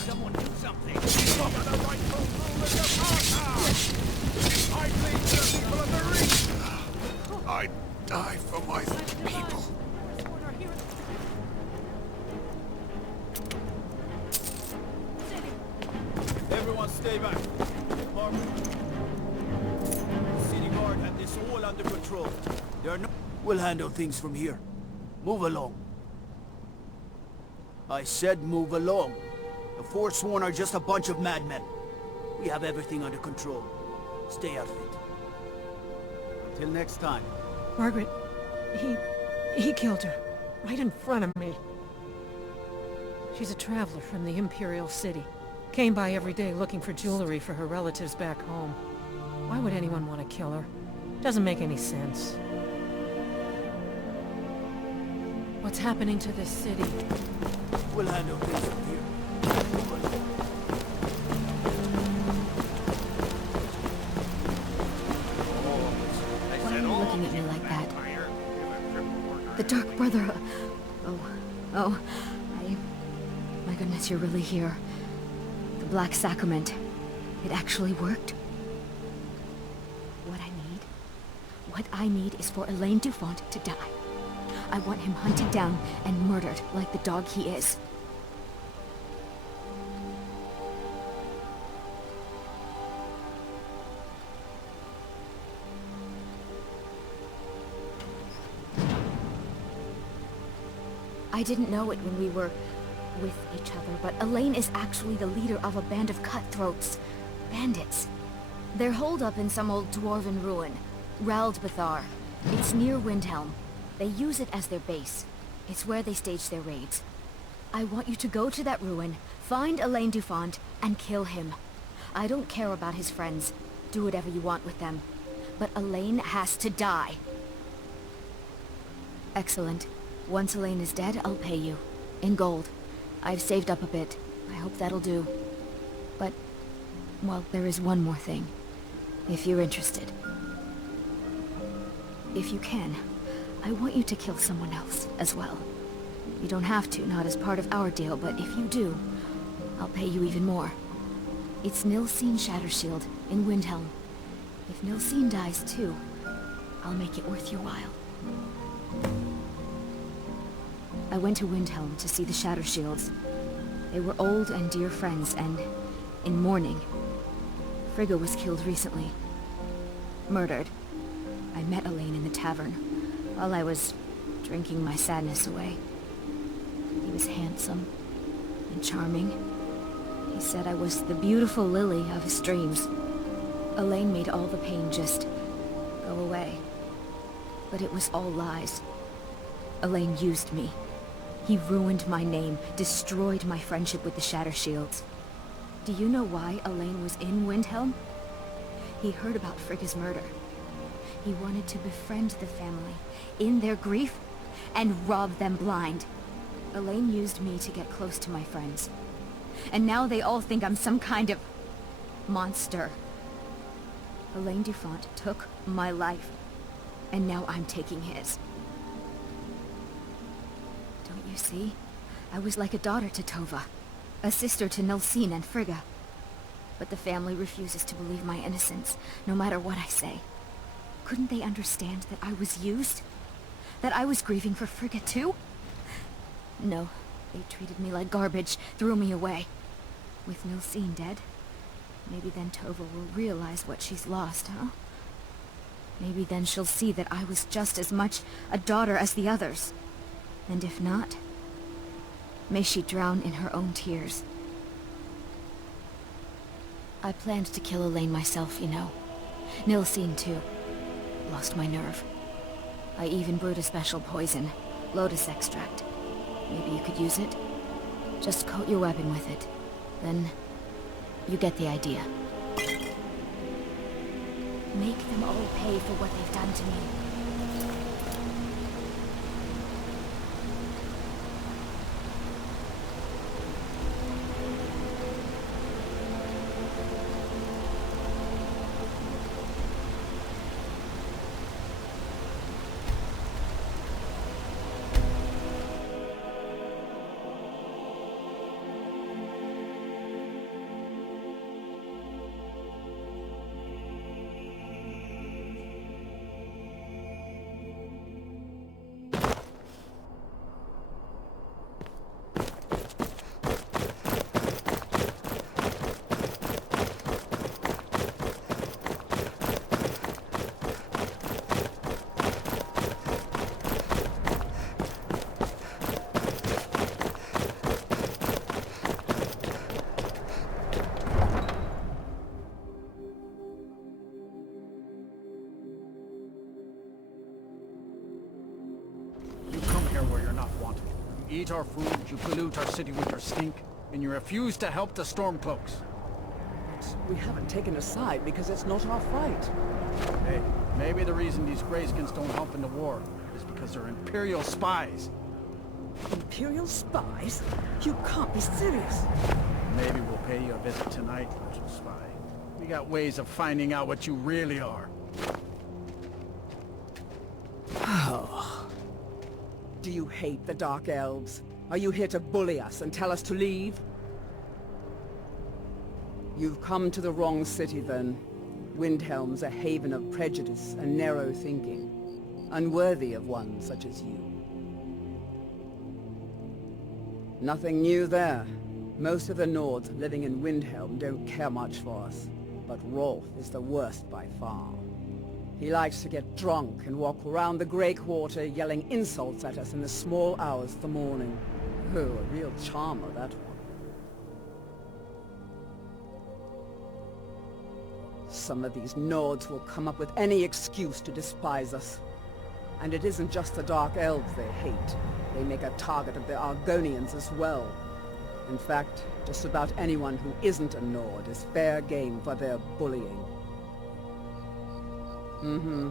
Someone do something! I die for my people. Everyone stay back. Parker. The city guard had this all under control. There are no... We'll handle things from here. Move along. I said move along. The Forsworn are just a bunch of madmen. We have everything under control. Stay out of it. Till next time. Margaret, he killed her. Right in front of me. She's a traveler from the Imperial City. Came by every day looking for jewelry for her relatives back home. Why would anyone want to kill her? Doesn't make any sense. What's happening to this city? We'll handle this from here. Why are you looking at me like that? The Dark Brother... My goodness, you're really here. The Black Sacrament. It actually worked. What I need is for Elaine Dufont to die. I want him hunted down and murdered like the dog he is. I didn't know it when we were with each other, but Elaine is actually the leader of a band of cutthroats. Bandits. They're holed up in some old dwarven ruin. Raldbathar. It's near Windhelm. They use it as their base. It's where they stage their raids. I want you to go to that ruin, find Elaine Dufont, and kill him. I don't care about his friends. Do whatever you want with them. But Elaine has to die. Excellent. Once Elaine is dead, I'll pay you. In gold. I've saved up a bit. I hope that'll do. But, well, there is one more thing. If you're interested. If you can, I want you to kill someone else as well. You don't have to, not as part of our deal, but if you do, I'll pay you even more. It's Nilsine Shattershield in Windhelm. If Nilsine dies too, I'll make it worth your while. I went to Windhelm to see the Shattershields. They were old and dear friends, and in mourning. Frigga was killed recently. Murdered. I met Elaine in the tavern, while I was drinking my sadness away. He was handsome and charming. He said I was the beautiful lily of his dreams. Elaine made all the pain just go away. But it was all lies. Elaine used me. He ruined my name, destroyed my friendship with the Shattershields. Do you know why Elaine was in Windhelm? He heard about Frigga's murder. He wanted to befriend the family, in their grief, and rob them blind. Elaine used me to get close to my friends. And now they all think I'm some kind of monster. Elaine Dufont took my life, and now I'm taking his. Don't you see? I was like a daughter to Tova, a sister to Nilsine and Frigga. But the family refuses to believe my innocence, no matter what I say. Couldn't they understand that I was used? That I was grieving for Frigga too? No, they treated me like garbage, threw me away. With Nilsine dead, maybe then Tova will realize what she's lost, huh? Maybe then she'll see that I was just as much a daughter as the others. And if not, may she drown in her own tears. I planned to kill Elaine myself, you know. Nilsine too. Lost my nerve. I even brewed a special poison, lotus extract. Maybe you could use it? Just coat your weapon with it. Then, you get the idea. Make them all pay for what they've done to me. eat our food, you pollute our city with your stink, and you refuse to help the Stormcloaks. We haven't taken a side because it's not our fight. Hey, maybe the reason these Greyskins don't help in the war is because they're Imperial spies. Imperial spies? You can't be serious. Maybe we'll pay you a visit tonight, little spy. We got ways of finding out what you really are. Oh. Do you hate the Dark Elves? Are you here to bully us and tell us to leave? You've come to the wrong city, then. Windhelm's a haven of prejudice and narrow thinking, unworthy of one such as you. Nothing new there. Most of the Nords living in Windhelm don't care much for us, but Rolf is the worst by far. He likes to get drunk and walk around the Grey Quarter yelling insults at us in the small hours of the morning. Oh, a real charmer, that one. Some of these Nords will come up with any excuse to despise us. And it isn't just the Dark Elves they hate. They make a target of the Argonians as well. In fact, just about anyone who isn't a Nord is fair game for their bullying. Mm-hmm.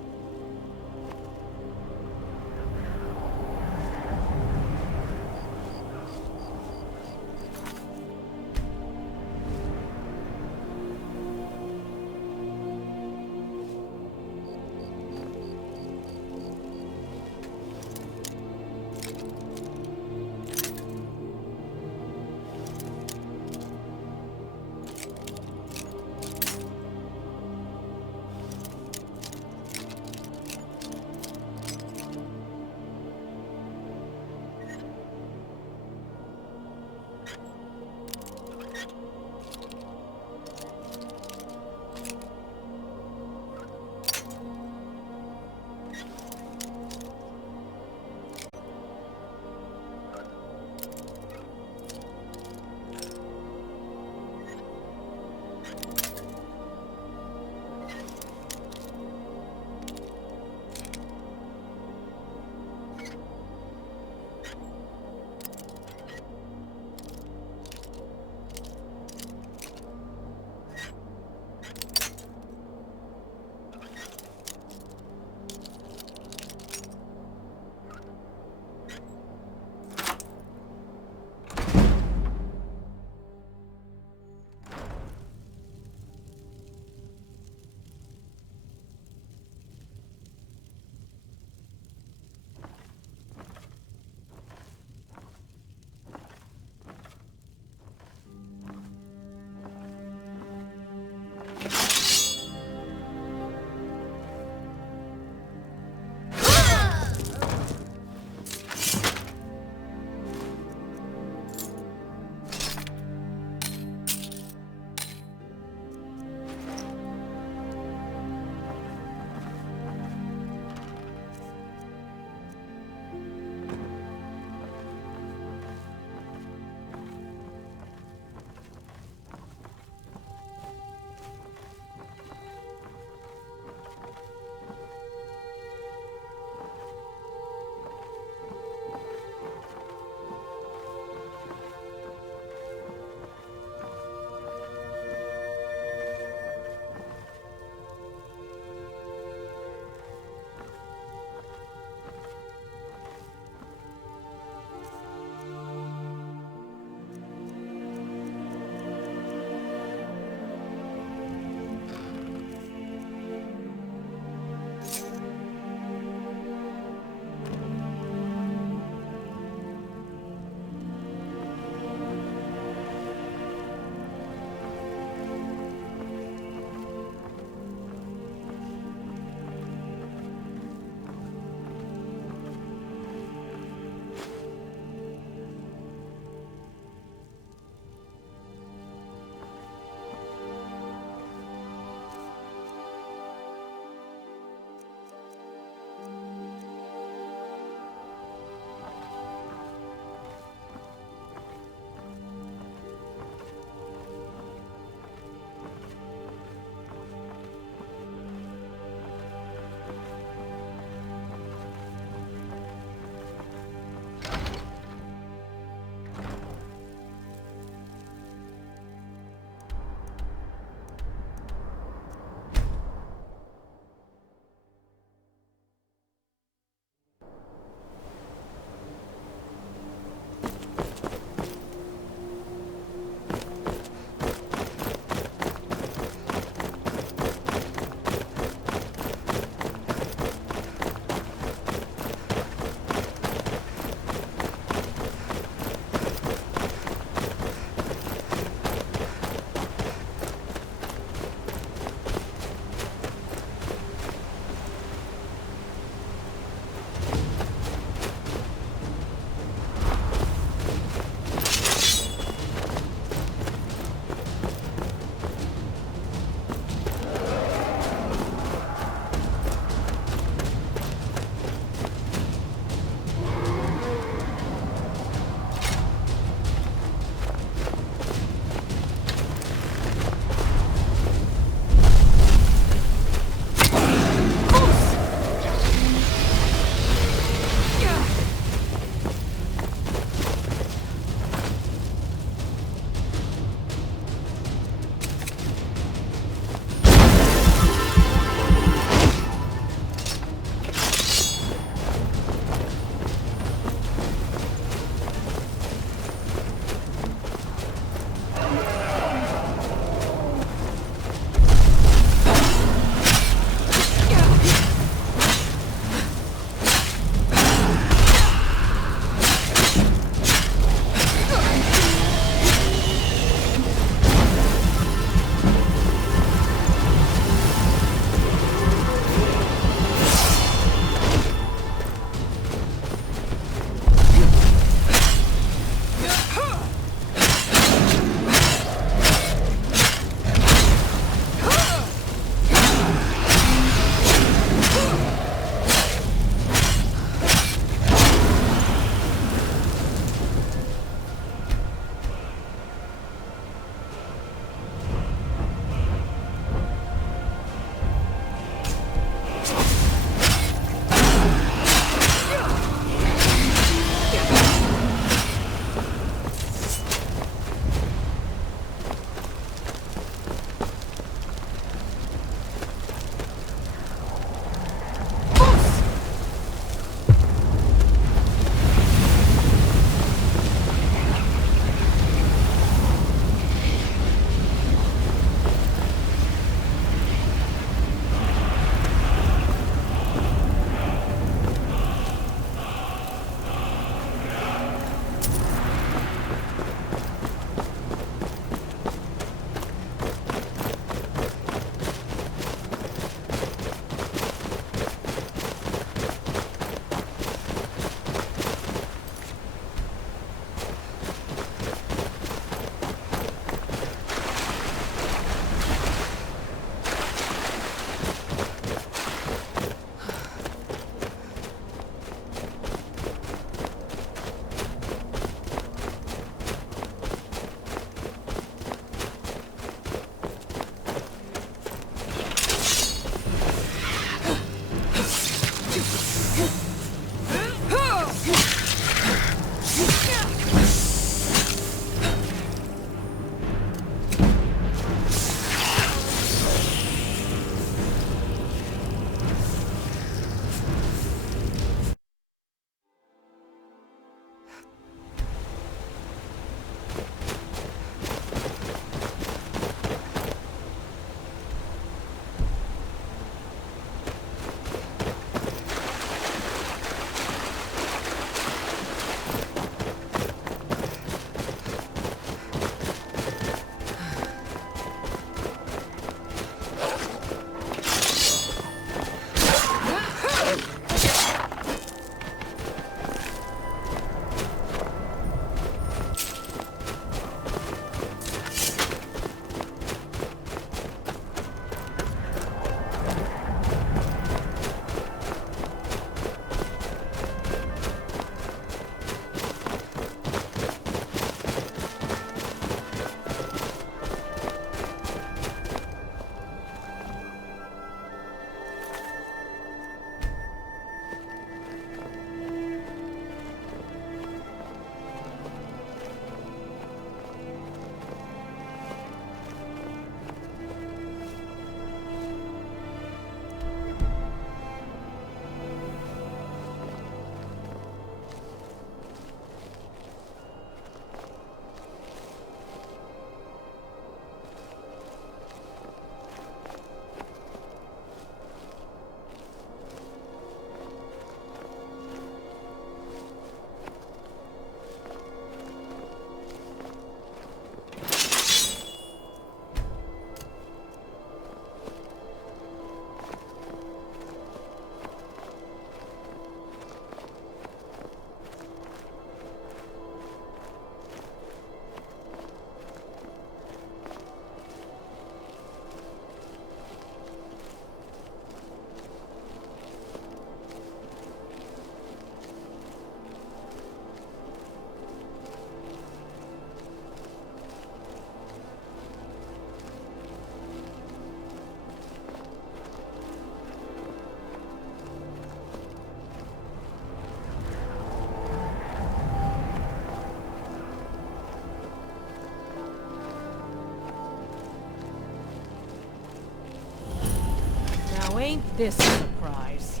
Ain't this a surprise?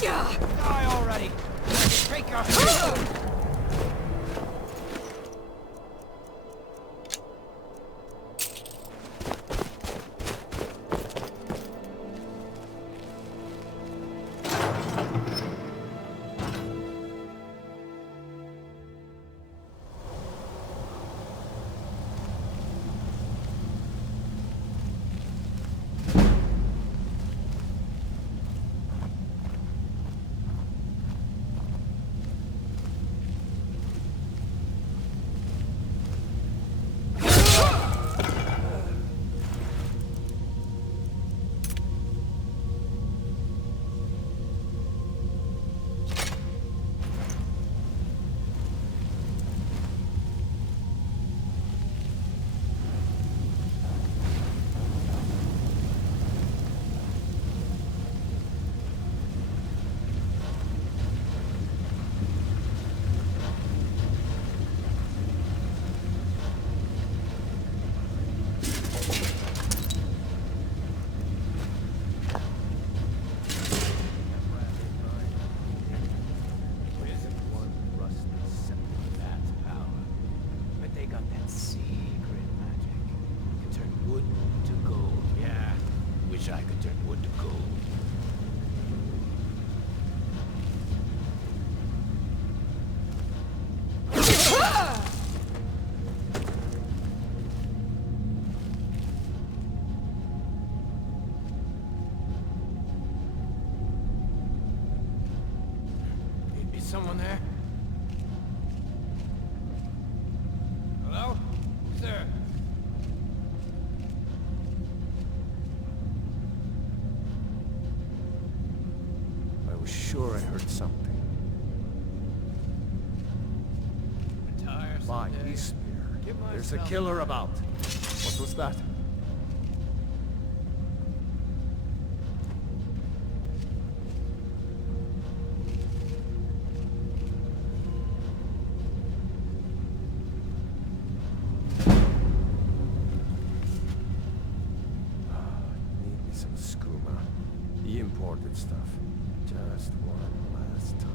Die already! Take your... I could turn wood to gold. Is someone there? Hello? Who's there? I was sure I heard something. Retire My someday. East Spear. Give There's a myself killer about. What was that? Need me some skooma. The imported stuff. Just one last time.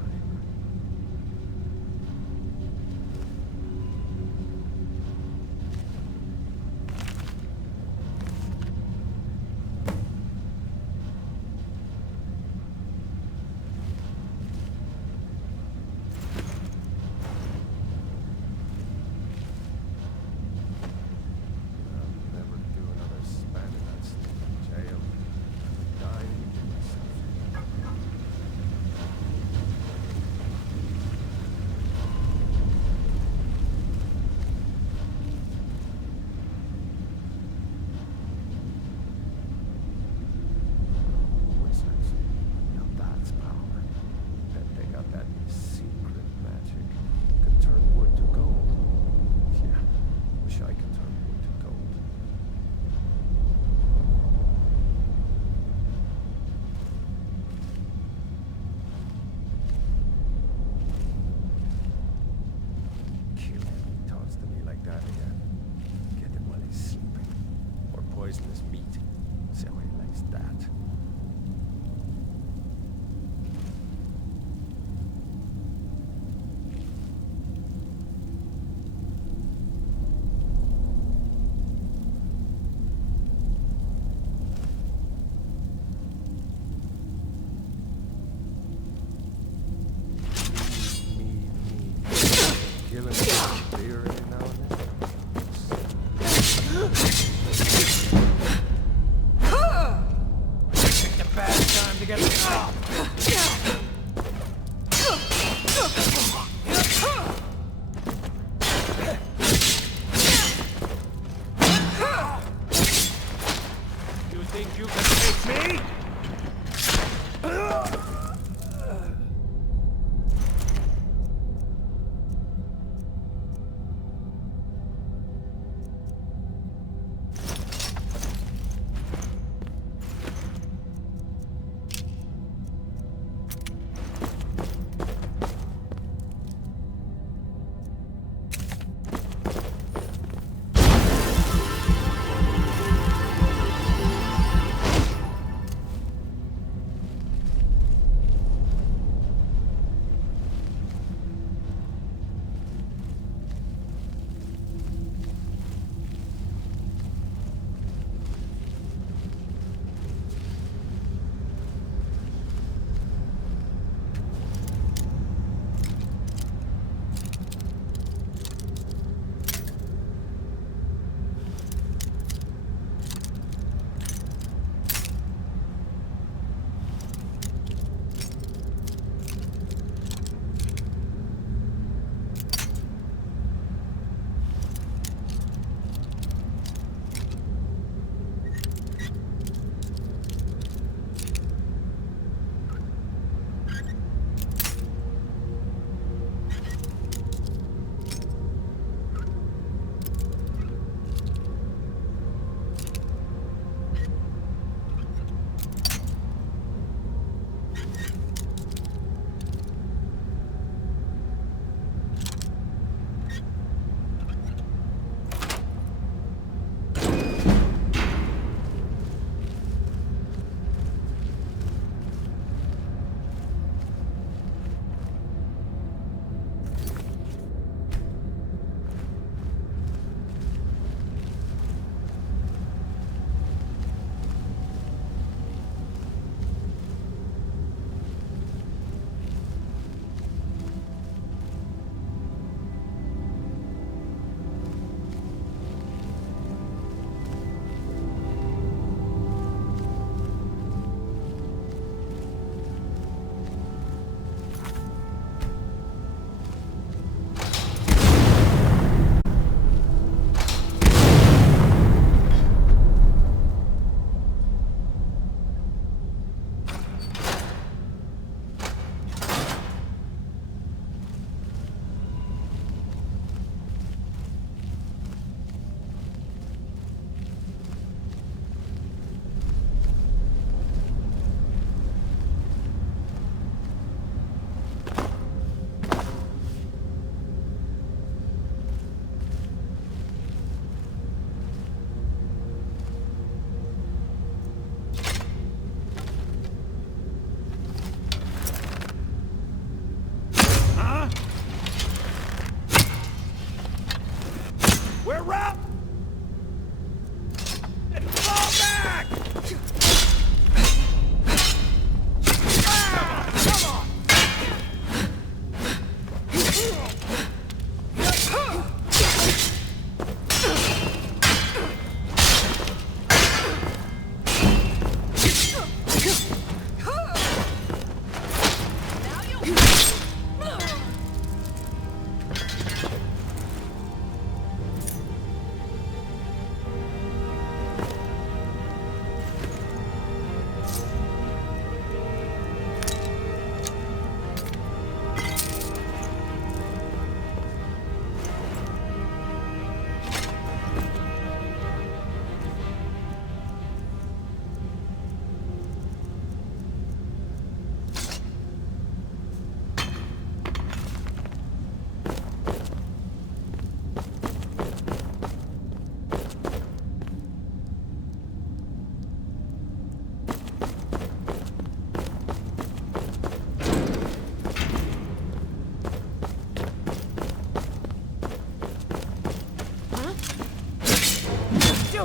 I'll never do another span in that stinking jail. Dying to myself. Wizards. Now that's power. Bet they got that secret magic. Could turn wood to gold. Yeah, wish I could turn wood to gold. Kill him. He talks to me like that again. Get him while he's sleeping. Or poison his meat. See how he likes that. Kill him with beer every now and then. Picked a bad time to get the job.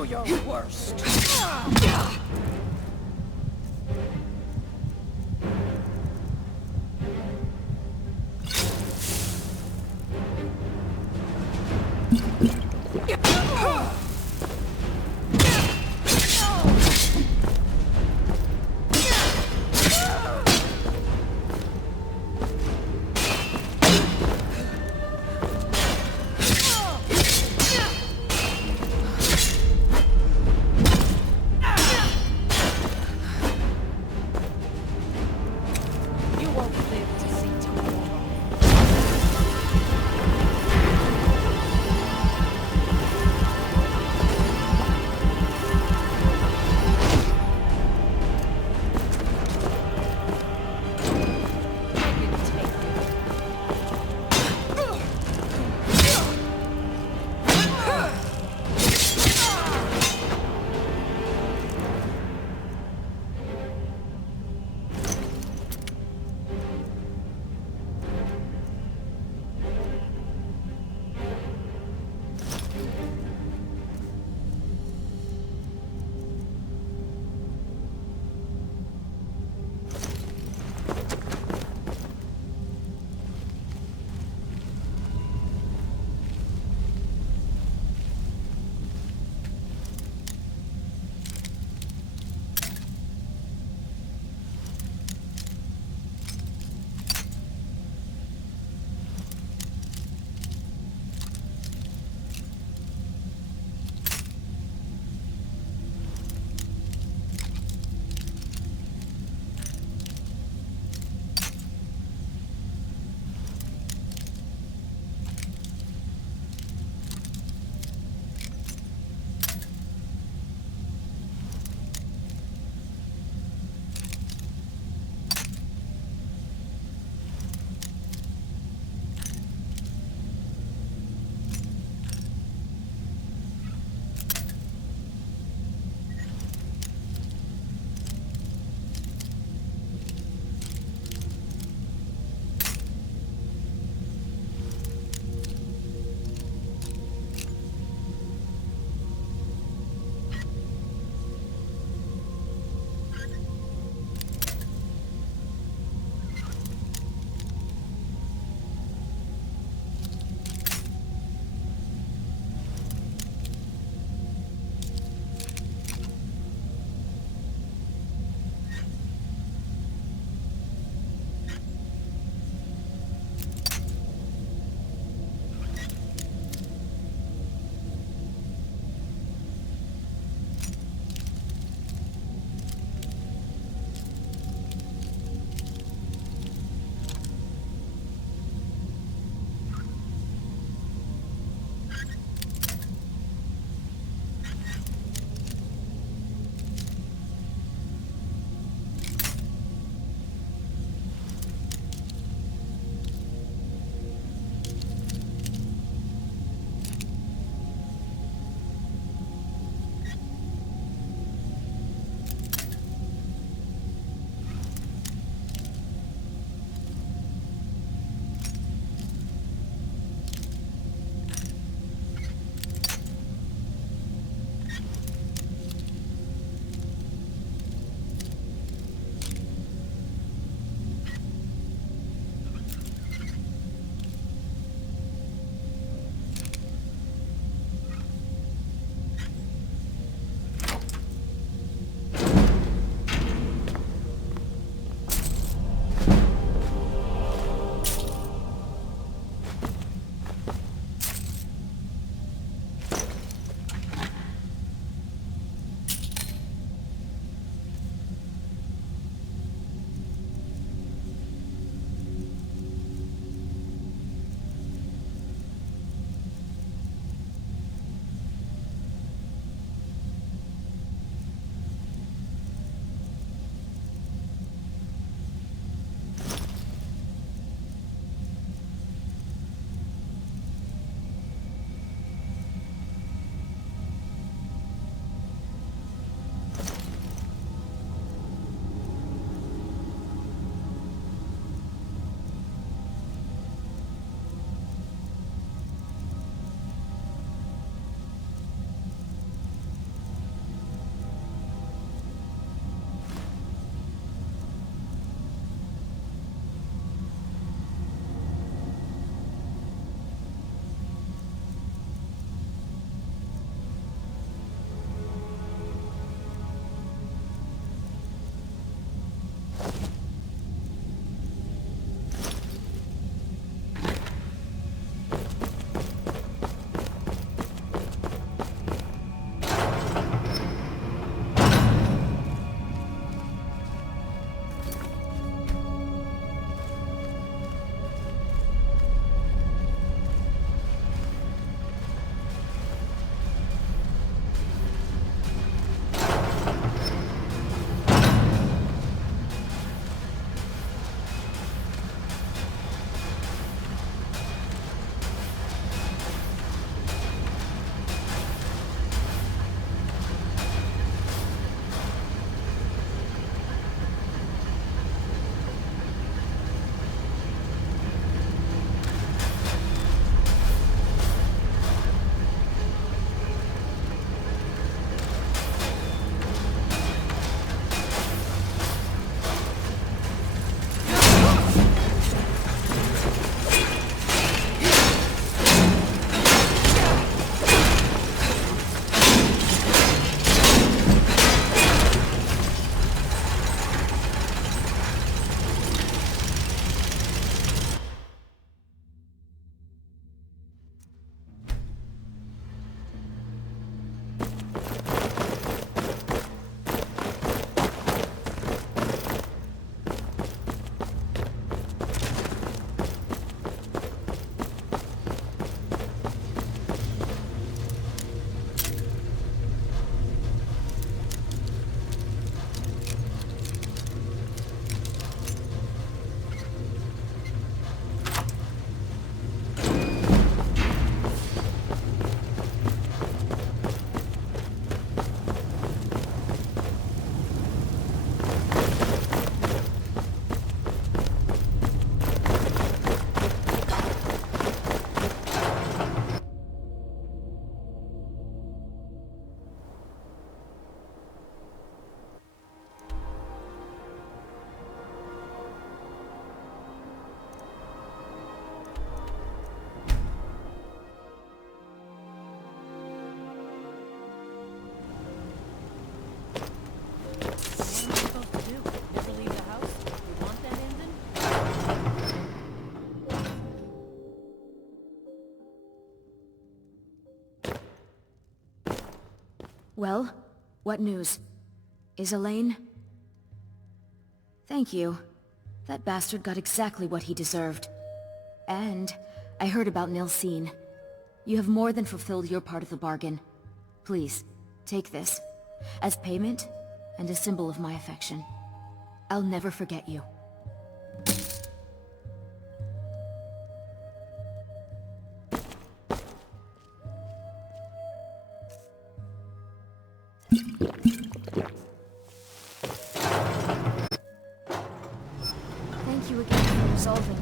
your worst. Well, what news? Is Elaine? Thank you. That bastard got exactly what he deserved. And I heard about Nilsine. You have more than fulfilled your part of the bargain. Please, take this. As payment, and a symbol of my affection. I'll never forget you. Thank you again for resolving.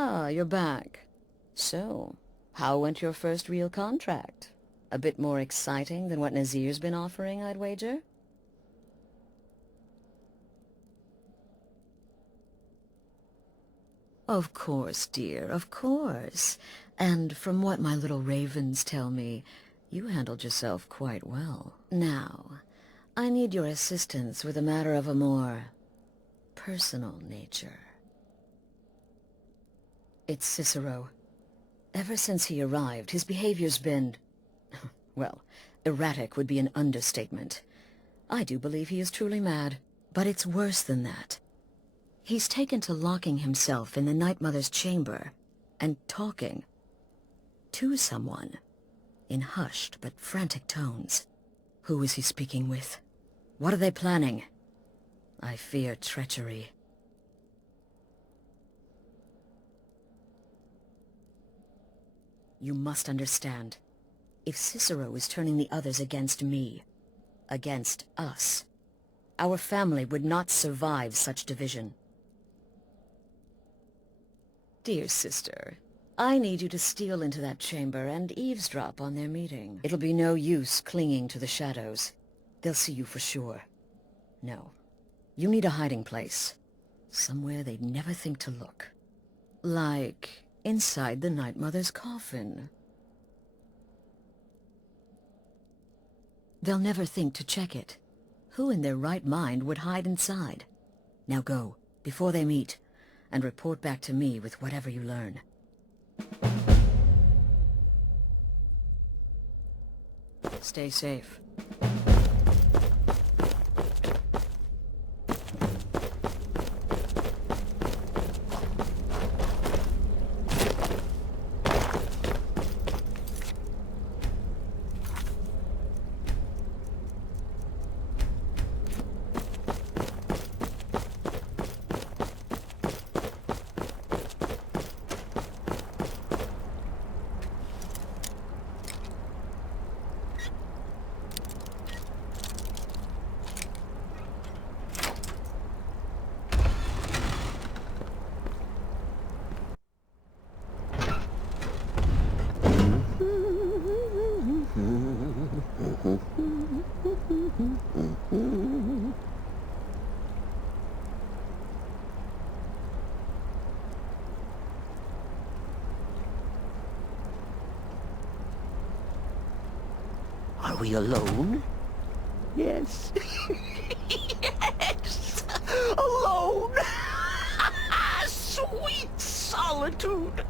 Ah, you're back. So, how went your first real contract? A bit more exciting than what Nazir's been offering, I'd wager? Of course, dear, of course. And from what my little ravens tell me, you handled yourself quite well. Now, I need your assistance with a matter of a more personal nature. It's Cicero. Ever since he arrived, his behavior's been... well, erratic would be an understatement. I do believe he is truly mad, but it's worse than that. He's taken to locking himself in the Night Mother's chamber and talking to someone in hushed but frantic tones. Who is he speaking with? What are they planning? I fear treachery. You must understand. If Cicero is turning the others against me, against us, our family would not survive such division. Dear sister, I need you to steal into that chamber and eavesdrop on their meeting. It'll be no use clinging to the shadows. They'll see you for sure. No. You need a hiding place. Somewhere they'd never think to look. Like inside the Night Mother's coffin. They'll never think to check it. Who in their right mind would hide inside? Now go, before they meet, and report back to me with whatever you learn. Stay safe. Are we alone? Yes. Yes! Alone! Sweet solitude!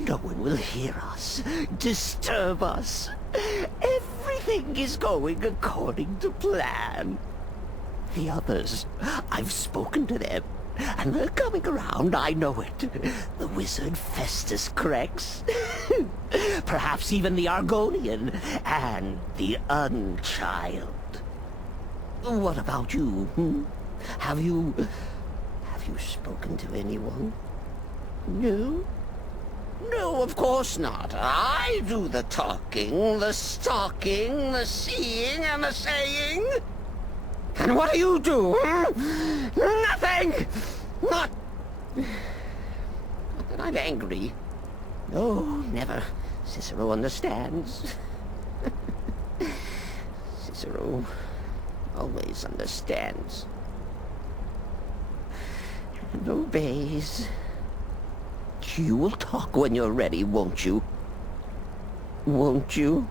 No one will hear us, disturb us. Everything is going according to plan. The others, I've spoken to them, and they're coming around, I know it. The wizard Festus Crex. Perhaps even the Argonian, and the Unchild. What about you, Have you spoken to anyone? No? No, of course not. I do the talking, the stalking, the seeing, and the saying. And what do you do, Nothing! Not that I'm angry. No, never. Cicero understands. Cicero always understands. And obeys. You will talk when you're ready, won't you? Won't you?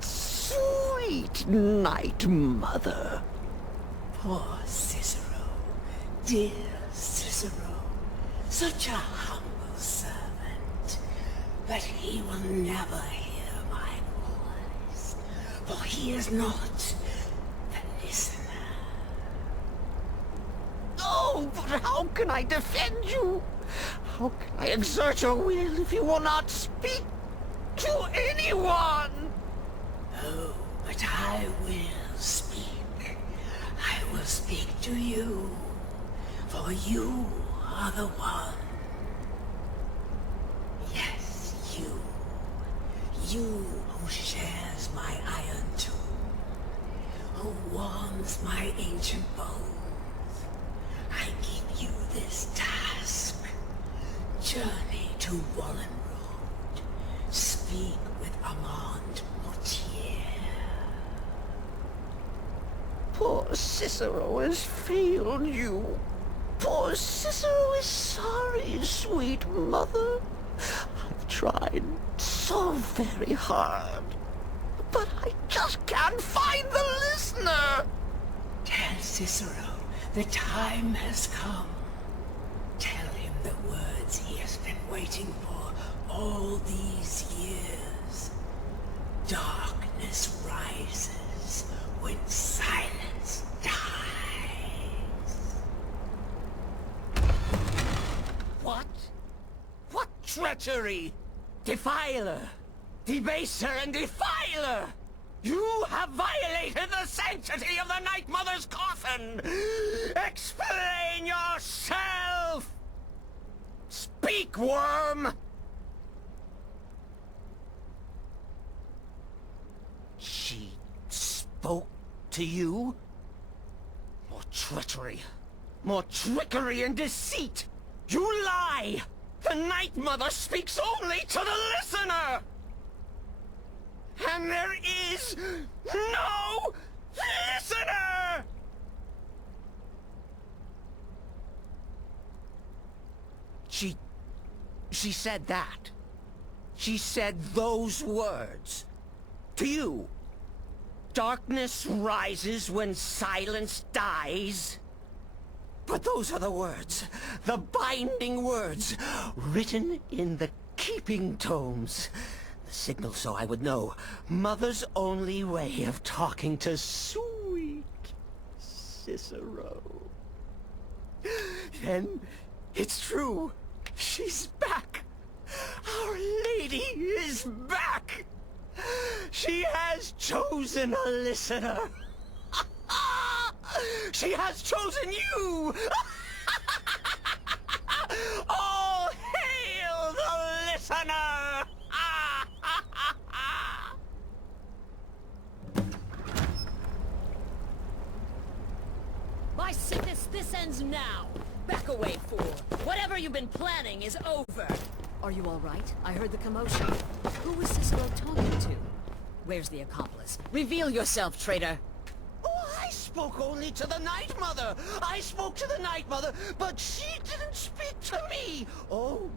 Sweet night, Mother. Poor Cicero. Dear Cicero. Such a humble servant. But he will never hear my voice. For he is not the listener. Oh, but how can I defend you? How can I exert your will if you will not speak to anyone? Oh, but I will speak. I will speak to you. For you are the one. Yes, you. You who shares my iron tomb. Who warms my ancient bones. I give you this task. Journey to Wallen Road. Speak with Armand Mortier. Poor Cicero has failed you. Poor Cicero is sorry, sweet mother. I've tried so very hard, but I just can't find the listener. Tell Cicero the time has come. Tell him the words he has been waiting for all these years. Darkness rises when silence dies. What? What treachery? Defiler! Debaser and defiler! You have violated the sanctity of the Night Mother's coffin! Explain yourself! Speak, worm! She spoke to you? More treachery. More trickery and deceit! You lie! The Night Mother speaks only to the listener! And there is no listener! She said that. She said those words. To you. Darkness rises when silence dies. But those are the words, the binding words, written in the keeping tomes. The signal so I would know. Mother's only way of talking to sweet Cicero. Then, it's true. She's back. Our Lady is back. She has chosen a listener. She has chosen you! All hail the listener! By Sithis, this ends now! Back away, fool! Whatever you've been planning is over! Are you all right? I heard the commotion. Who was Cicero talking to? Where's the accomplice? Reveal yourself, traitor! I spoke only to the Night Mother! I spoke to the Night Mother, but she didn't speak to me! Oh,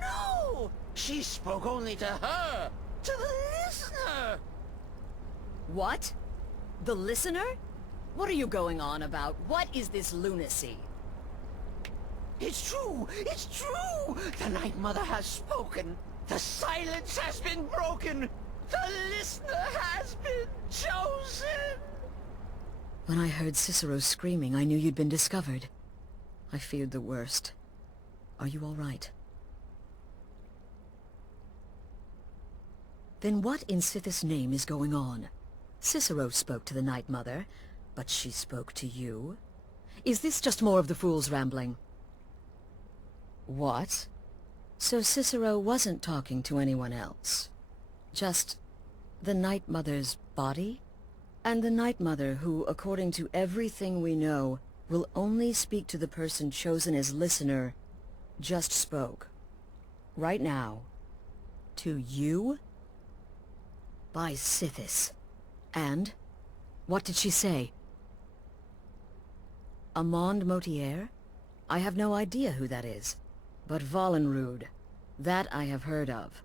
no! She spoke only to her! To the listener! What? The listener? What are you going on about? What is this lunacy? It's true! It's true! The Night Mother has spoken! The silence has been broken! The listener has been chosen! When I heard Cicero screaming, I knew you'd been discovered. I feared the worst. Are you all right? Then what in Sithis' name is going on? Cicero spoke to the Night Mother, but she spoke to you? Is this just more of the fool's rambling? What? So Cicero wasn't talking to anyone else? Just the Night Mother's body? And the Night Mother who, according to everything we know, will only speak to the person chosen as listener, just spoke. Right now. To you? By Sithis. And? What did she say? Amand Motier? I have no idea who that is. But Valenrud. That I have heard of.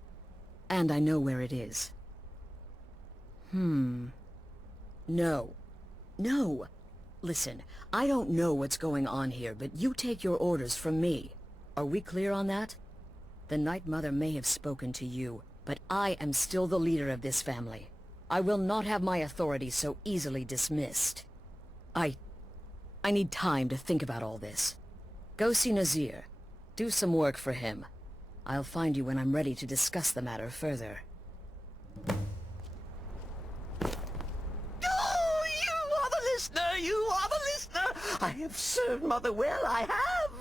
And I know where it is. No. No! Listen, I don't know what's going on here, but you take your orders from me. Are we clear on that? The Night Mother may have spoken to you, but I am still the leader of this family. I will not have my authority so easily dismissed. I need time to think about all this. Go see Nazir. Do some work for him. I'll find you when I'm ready to discuss the matter further. Oh, you are the listener! You are the listener! I have served Mother well, I have!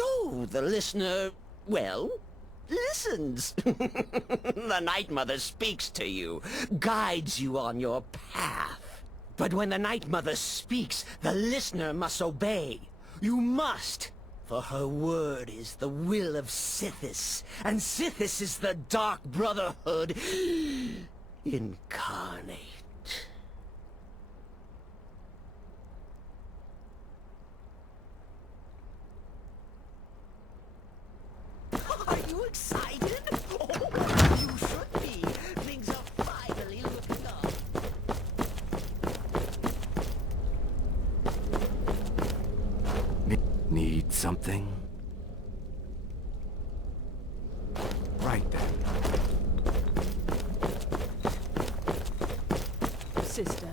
Oh, the listener, well, listens. The Night Mother speaks to you, guides you on your path. But when the Night Mother speaks, the listener must obey. You must, for her word is the will of Sithis, and Sithis is the Dark Brotherhood incarnate. Are you excited? Oh, you should be. Things are finally looking up. Need something? Right then. Sister.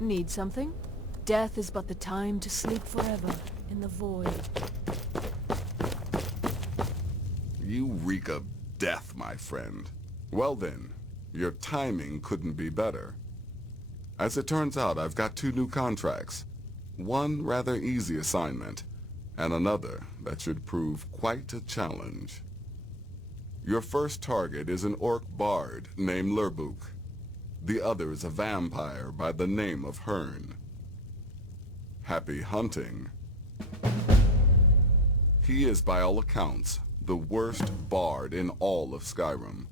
Need something? Death is but the time to sleep forever in the void. You reek of death, my friend. Well then, your timing couldn't be better. As it turns out, I've got 2 new contracts. One rather easy assignment, and another that should prove quite a challenge. Your first target is an orc bard named Lurbuk. The other is a vampire by the name of Hearn. Happy hunting. He is, by all accounts, the worst bard in all of Skyrim.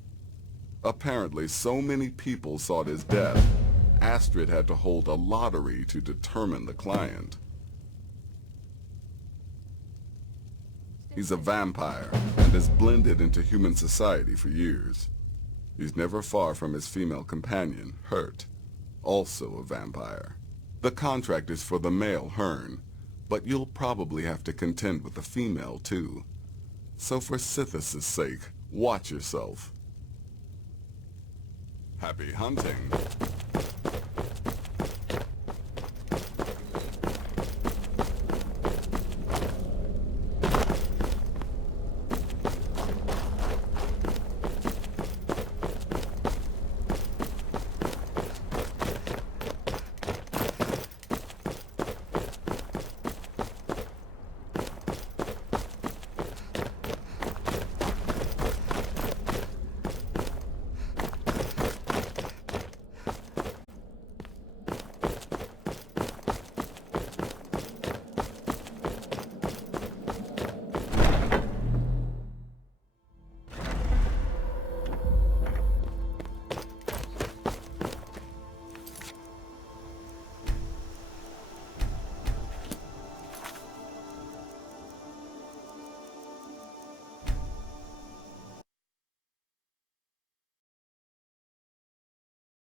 Apparently, so many people sought his death, Astrid had to hold a lottery to determine the client. He's a vampire, and has blended into human society for years. He's never far from his female companion, Hurt, also a vampire. The contract is for the male Hearn, but you'll probably have to contend with the female too. So for Sithis' sake, watch yourself. Happy hunting.